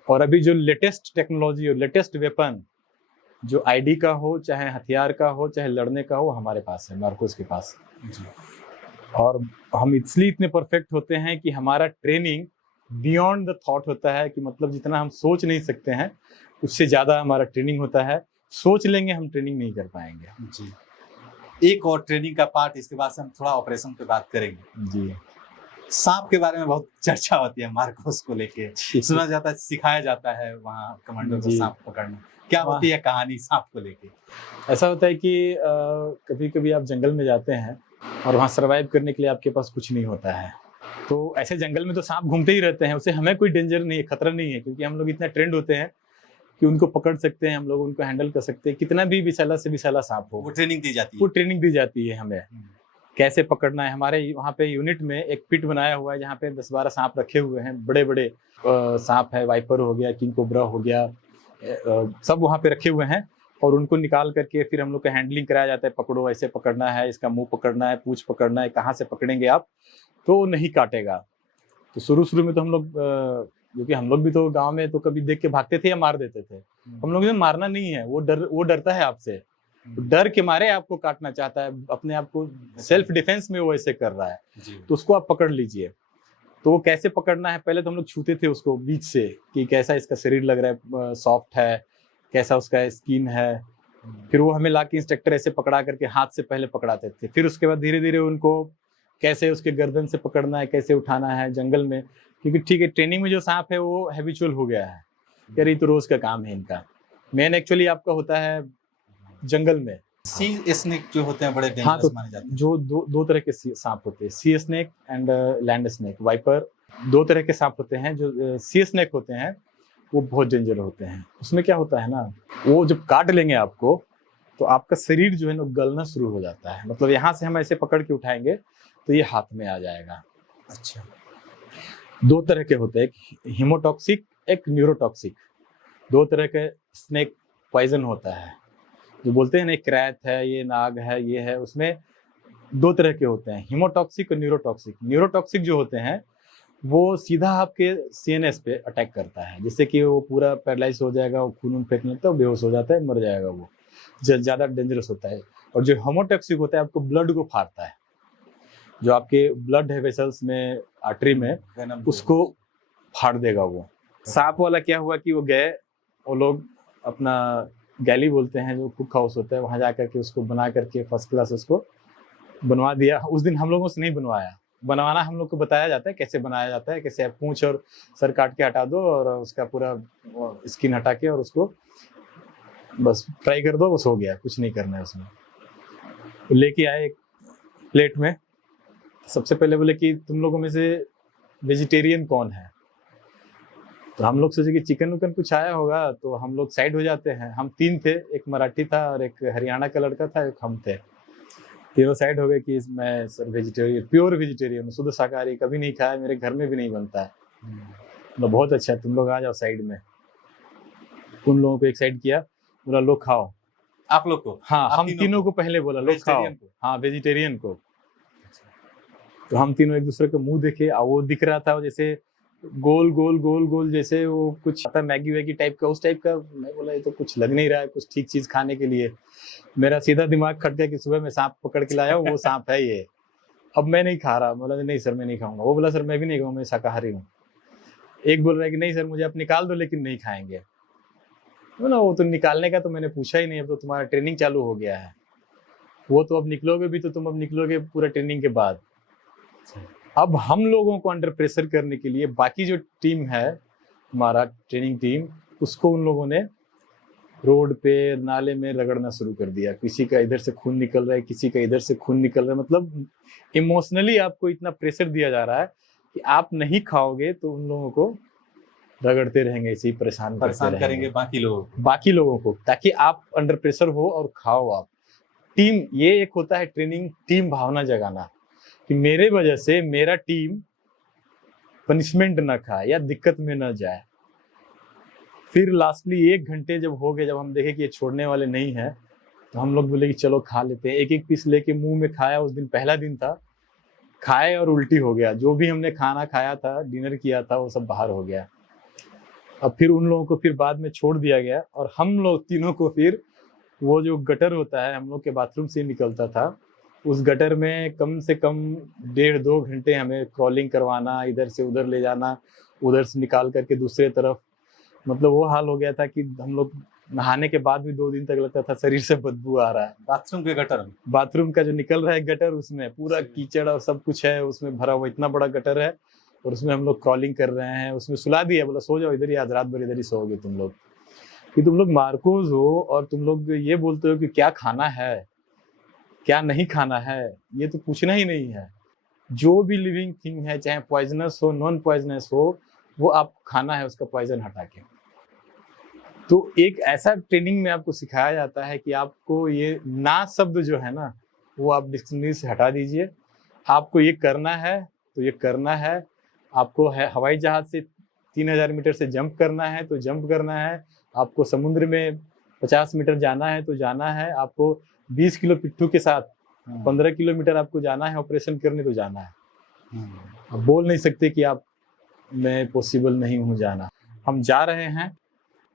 और अभी जो लेटेस्ट टेक्नोलॉजी और लेटेस्ट वेपन, जो आईडी का हो, चाहे हथियार का हो, चाहे लड़ने का हो, हमारे पास है, मार्कोस के पास जी। और हम इसलिए इतने परफेक्ट होते हैं कि हमारा ट्रेनिंग बियॉन्ड द थॉट होता है, कि मतलब जितना हम सोच नहीं सकते हैं उससे ज़्यादा हमारा ट्रेनिंग होता है। सोच लेंगे हम, ट्रेनिंग नहीं कर पाएंगे जी। एक और ट्रेनिंग का पार्ट, इसके बाद से हम थोड़ा ऑपरेशन पे बात करेंगे जी। सांप के बारे में बहुत चर्चा होती है मार्कोस को लेके, सुना जाता है, सिखाया जाता है वहाँ कमांडो को सांप पकड़ना। क्या होती है कहानी सांप को लेके? ऐसा होता है कि कभी कभी आप जंगल में जाते हैं और वहाँ सर्वाइव करने के लिए आपके पास कुछ नहीं होता है, तो ऐसे जंगल में तो सांप घूमते ही रहते हैं, उससे हमें कोई डेंजर नहीं है, खतरा नहीं है, क्योंकि हम लोग इतना ट्रेंड होते हैं कि उनको पकड़ सकते हैं, हम लोग उनको हैंडल कर सकते हैं, कितना भी विशाला से विशाला सांप हो। वो ट्रेनिंग दी जाती है? वो ट्रेनिंग दी जाती है हमें, कैसे पकड़ना है। हमारे वहाँ पे यूनिट में एक पिट बनाया हुआ है जहाँ पे 10-12 सांप रखे हुए हैं, बड़े बड़े सांप है, वाइपर हो गया, किंग कोबरा हो गया, सब वहाँ पे रखे हुए हैं। और उनको निकाल करके फिर हम लोग का हैंडलिंग कराया जाता है, पकड़ो, ऐसे पकड़ना है, इसका मुंह पकड़ना है, पूंछ पकड़ना है, कहाँ से पकड़ेंगे आप तो नहीं काटेगा। तो शुरू में तो हम लोग, क्योंकि हम लोग भी तो गांव में तो कभी देख के भागते थे या मार देते थे, हम लोग मारना नहीं है, वो डरता है आपसे, डर के मारे आपको काटना चाहता है, अपने आप को सेल्फ डिफेंस में वो ऐसे कर रहा है, तो उसको आप पकड़ लीजिए। तो वो कैसे पकड़ना है, पहले तो हम लोग छूते थे उसको बीच से, कि कैसा इसका शरीर लग रहा है, सॉफ्ट है, कैसा उसका स्किन है। फिर वो हमें लाके इंस्ट्रक्टर ऐसे पकड़ा करके हाथ से पहले पकड़ाते थे, फिर उसके बाद धीरे धीरे उनको कैसे उसके गर्दन से पकड़ना है, कैसे उठाना है जंगल में, क्योंकि ठीक है ट्रेनिंग में जो सांप है वो हैबिचुअल हो गया है, यार ये तो रोज का काम है इनका। मेन एक्चुअली आपका होता है जंगल में। सी स्नेक जो होते हैं बड़े डेंजरस हाँ, तो माने जाते हैं। जो दो तरह के सांप होते हैं, sea snake and land snake, viper, दो तरह के सांप होते हैं। जो सी स्नेक होते हैं वो बहुत डेंजर होते हैं। उसमें क्या होता है ना, वो जब काट लेंगे आपको तो आपका शरीर जो है ना गलना शुरू हो जाता है, मतलब यहाँ से हम ऐसे पकड़ के उठाएंगे तो ये हाथ में आ जाएगा। अच्छा, दो तरह के होते हैं, एक हीमोटॉक्सिक, एक न्यूरोटॉक्सिक। दो तरह के स्नेक पॉइजन होता है, जो बोलते हैं ना क्रैत है, ये नाग है, ये है, उसमें दो तरह के होते हैं, हीमोटॉक्सिक और न्यूरोटॉक्सिक। न्यूरोटॉक्सिक जो होते हैं वो सीधा आपके सीएनएस पे अटैक करता है, जिससे कि वो पूरा पैरालाइज हो जाएगा, वो खून फेंकने लगता है, बेहोश हो जाता है, मर जाएगा, वो ज़्यादा डेंजरस होता है। और जो हीमोटॉक्सिक होता है आपको ब्लड को फाड़ता है, जो आपके ब्लड है वेसल्स में, आर्टरी में, उसको फाड़ देगा वो। सांप वाला क्या हुआ कि वो गए, वो लोग अपना गैली बोलते हैं, जो कुक हाउस होता है, वहाँ जा करके उसको बना करके फर्स्ट क्लास उसको बनवा दिया। उस दिन हम लोगों से नहीं बनवाया, बनवाना हम लोग को बताया जाता है कैसे बनाया जाता है, कैसे आप पूंछ और सर काट के हटा दो और उसका पूरा स्किन हटा के और उसको बस फ्राई कर दो, बस हो गया, कुछ नहीं करना है उसमें। तो लेके आए एक प्लेट में, सबसे पहले बोले कि तुम लोगों में से वेजिटेरियन कौन है, तो हम लोग सोचे कि चिकन उकन कुछ आया होगा, तो हम लोग साइड हो जाते हैं। हम तीन थे, एक मराठी था और एक हरियाणा का लड़का था, एक हम थे, तीनों साइड हो गए कि मैं सर वेजिटेरियन, प्योर वेजिटेरियन, शुद्ध शाकाहारी, कभी नहीं खाया, मेरे घर में भी नहीं बनता है। तो बहुत अच्छा, तुम लोग आ जाओ साइड में। उन लोगों को एक साइड किया, बोला लो खाओ। आप लोग को? हाँ, हम तीनों को पहले बोला लो खाओ। हाँ, वेजिटेरियन को। तो हम तीनों एक दूसरे के मुंह देखे, वो दिख रहा था जैसे गोल गोल गोल गोल, जैसे वो कुछ आता मैगी वैगी टाइप का, उस टाइप का। मैं बोला ये तो कुछ लग नहीं रहा है कुछ ठीक चीज खाने के लिए। मेरा सीधा दिमाग खट गया कि सुबह मैं सांप पकड़ के लाया हूँ, वो सांप है ये, अब मैं नहीं खा रहा। बोला नहीं सर मैं नहीं खाऊंगा। वो बोला सर मैं भी नहीं खाऊंगा, मैं शाकाहारी हूँ। एक बोल रहा है कि नहीं सर मुझे आप निकाल दो लेकिन नहीं खाएंगे। बोला वो तो निकालने का तो मैंने पूछा ही नहीं, अब तो तुम्हारा ट्रेनिंग चालू हो गया है, वो तो अब निकलोगे भी तो तुम अब निकलोगे पूरा ट्रेनिंग के बाद। अब हम लोगों को अंडर प्रेशर करने के लिए बाकी जो टीम है, हमारा ट्रेनिंग टीम, उसको उन लोगों ने रोड पे नाले में रगड़ना शुरू कर दिया। किसी का इधर से खून निकल रहा है, किसी का इधर से खून निकल रहा है। मतलब इमोशनली आपको इतना प्रेशर दिया जा रहा है कि आप नहीं खाओगे तो उन लोगों को रगड़ते रहेंगे, इसी परेशान करेंगे बाकी लोगों को, ताकि आप अंडर प्रेशर हो और खाओ आप। टीम, ये एक होता है ट्रेनिंग, टीम भावना जगाना कि मेरे वजह से मेरा टीम पनिशमेंट ना खाए या दिक्कत में ना जाए। फिर लास्टली 1 घंटे जब हो गए, जब हम देखे कि ये छोड़ने वाले नहीं है, तो हम लोग बोले कि चलो खा लेते हैं। एक एक पीस लेके मुंह में खाया। उस दिन पहला दिन था, खाए और उल्टी हो गया। जो भी हमने खाना खाया था, डिनर किया था, वो सब बाहर हो गया। अब फिर उन लोगों को फिर बाद में छोड़ दिया गया और हम लोग तीनों को फिर वो जो गटर होता है हम लोग के बाथरूम से निकलता था, उस गटर में कम से कम 1.5-2 घंटे हमें क्रॉलिंग करवाना, इधर से उधर ले जाना, उधर से निकाल करके दूसरे तरफ। मतलब वो हाल हो गया था कि हम लोग नहाने के बाद भी 2 दिन तक लगता था शरीर से बदबू आ रहा है। बाथरूम के गटर में? बाथरूम का जो निकल रहा है गटर, उसमें पूरा कीचड़ और सब कुछ है, उसमें भरा हुआ इतना बड़ा गटर है और उसमें हम लोग क्रॉलिंग कर रहे हैं। उसमें सुला दिया, बोला सो जाओ इधर ही, आज रात भर इधर ही सोओगे तुम लोग। कि तुम लोग मार्कोस हो और तुम लोग ये बोलते हो कि क्या खाना है क्या नहीं खाना है, ये तो पूछना ही नहीं है। जो भी लिविंग थिंग है, चाहे पॉइजनस हो नॉन पॉइजनस हो, वो आपको खाना है, उसका पॉइजन हटा के। तो एक ऐसा ट्रेनिंग में आपको सिखाया जाता है कि आपको ये ना शब्द जो है ना, वो आप डिक्शनरी से हटा दीजिए। आपको ये करना है तो ये करना है। आपको हवाई जहाज से 3000 मीटर से जंप करना है तो जंप करना है। आपको समुद्र में 50 मीटर जाना है तो जाना है। आपको 20 किलो पिट्ठू के साथ 15 किलोमीटर आपको जाना है ऑपरेशन करने तो जाना है। आप बोल नहीं सकते कि आप मैं पॉसिबल नहीं हूँ जाना। हम जा रहे हैं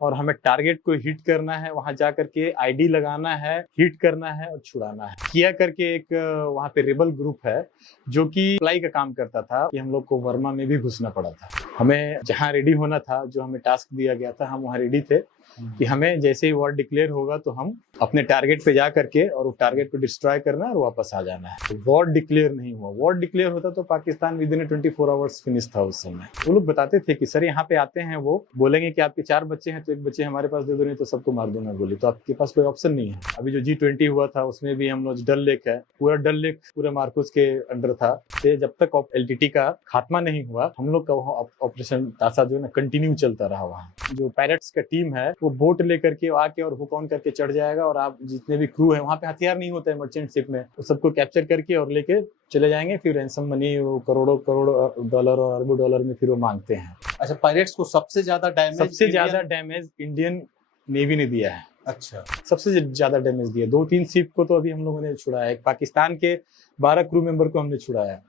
और हमें टारगेट को हिट करना है, वहां जा करके आईडी लगाना है, हिट करना है और छुड़ाना है। किया करके एक वहां पे रेबल ग्रुप है जो कि अप्लाई का काम करता था कि हम लोग को वर्मा में भी घुसना पड़ा था। हमें जहां रेडी होना था, जो हमें टास्क दिया गया था, हम वहां रेडी थे कि हमें जैसे ही वॉर डिक्लेयर होगा तो हम अपने टारगेट पे जा करके और वो टारगेट को डिस्ट्रॉय करना है और वापस आ जाना है। तो वॉर डिक्लेयर नहीं हुआ। वॉर डिक्लेयर होता तो Pakistan with in 24 hours finish था उस समय। वो लोग बताते थे कि सर यहाँ पे आते हैं, वो बोलेंगे कि आपके 4 बच्चे हैं तो एक बच्चे हमारे पास दे दो, नहीं तो सबको मार दूंगा गोली। तो आपके पास कोई ऑप्शन नहीं है। अभी जो G20 हुआ था उसमें भी हम लोग, डल लेक है, पूरा डल लेक पूरे मार्कोस के अंडर था। जब तक LTT का खात्मा नहीं हुआ, हम लोग का वहाँ ऑपरेशन तासा जो है ना कंटिन्यू चलता रहा। वहाँ जो पायलट्स का टीम है वो बोट लेकर के आके और हुक ऑन करके चढ़ जाएगा और आप जितने भी क्रू है, वहाँ पे हथियार नहीं होता है मर्चेंट शिप में, वो सबको कैप्चर करके और लेके चले जाएंगे। फिर रैंसम मनी वो करोड़ों डॉलर और अरबों डॉलर में फिर वो मांगते हैं। अच्छा, पायरेट्स को सबसे ज्यादा डैमेज इंडियन नेवी ने दिया है। अच्छा, सबसे ज्यादा डैमेज दिया। 2-3 शिप को तो अभी हम लोगों ने छुड़ाया है। पाकिस्तान के 12 क्रू मेंबर को हमने छुड़ाया है।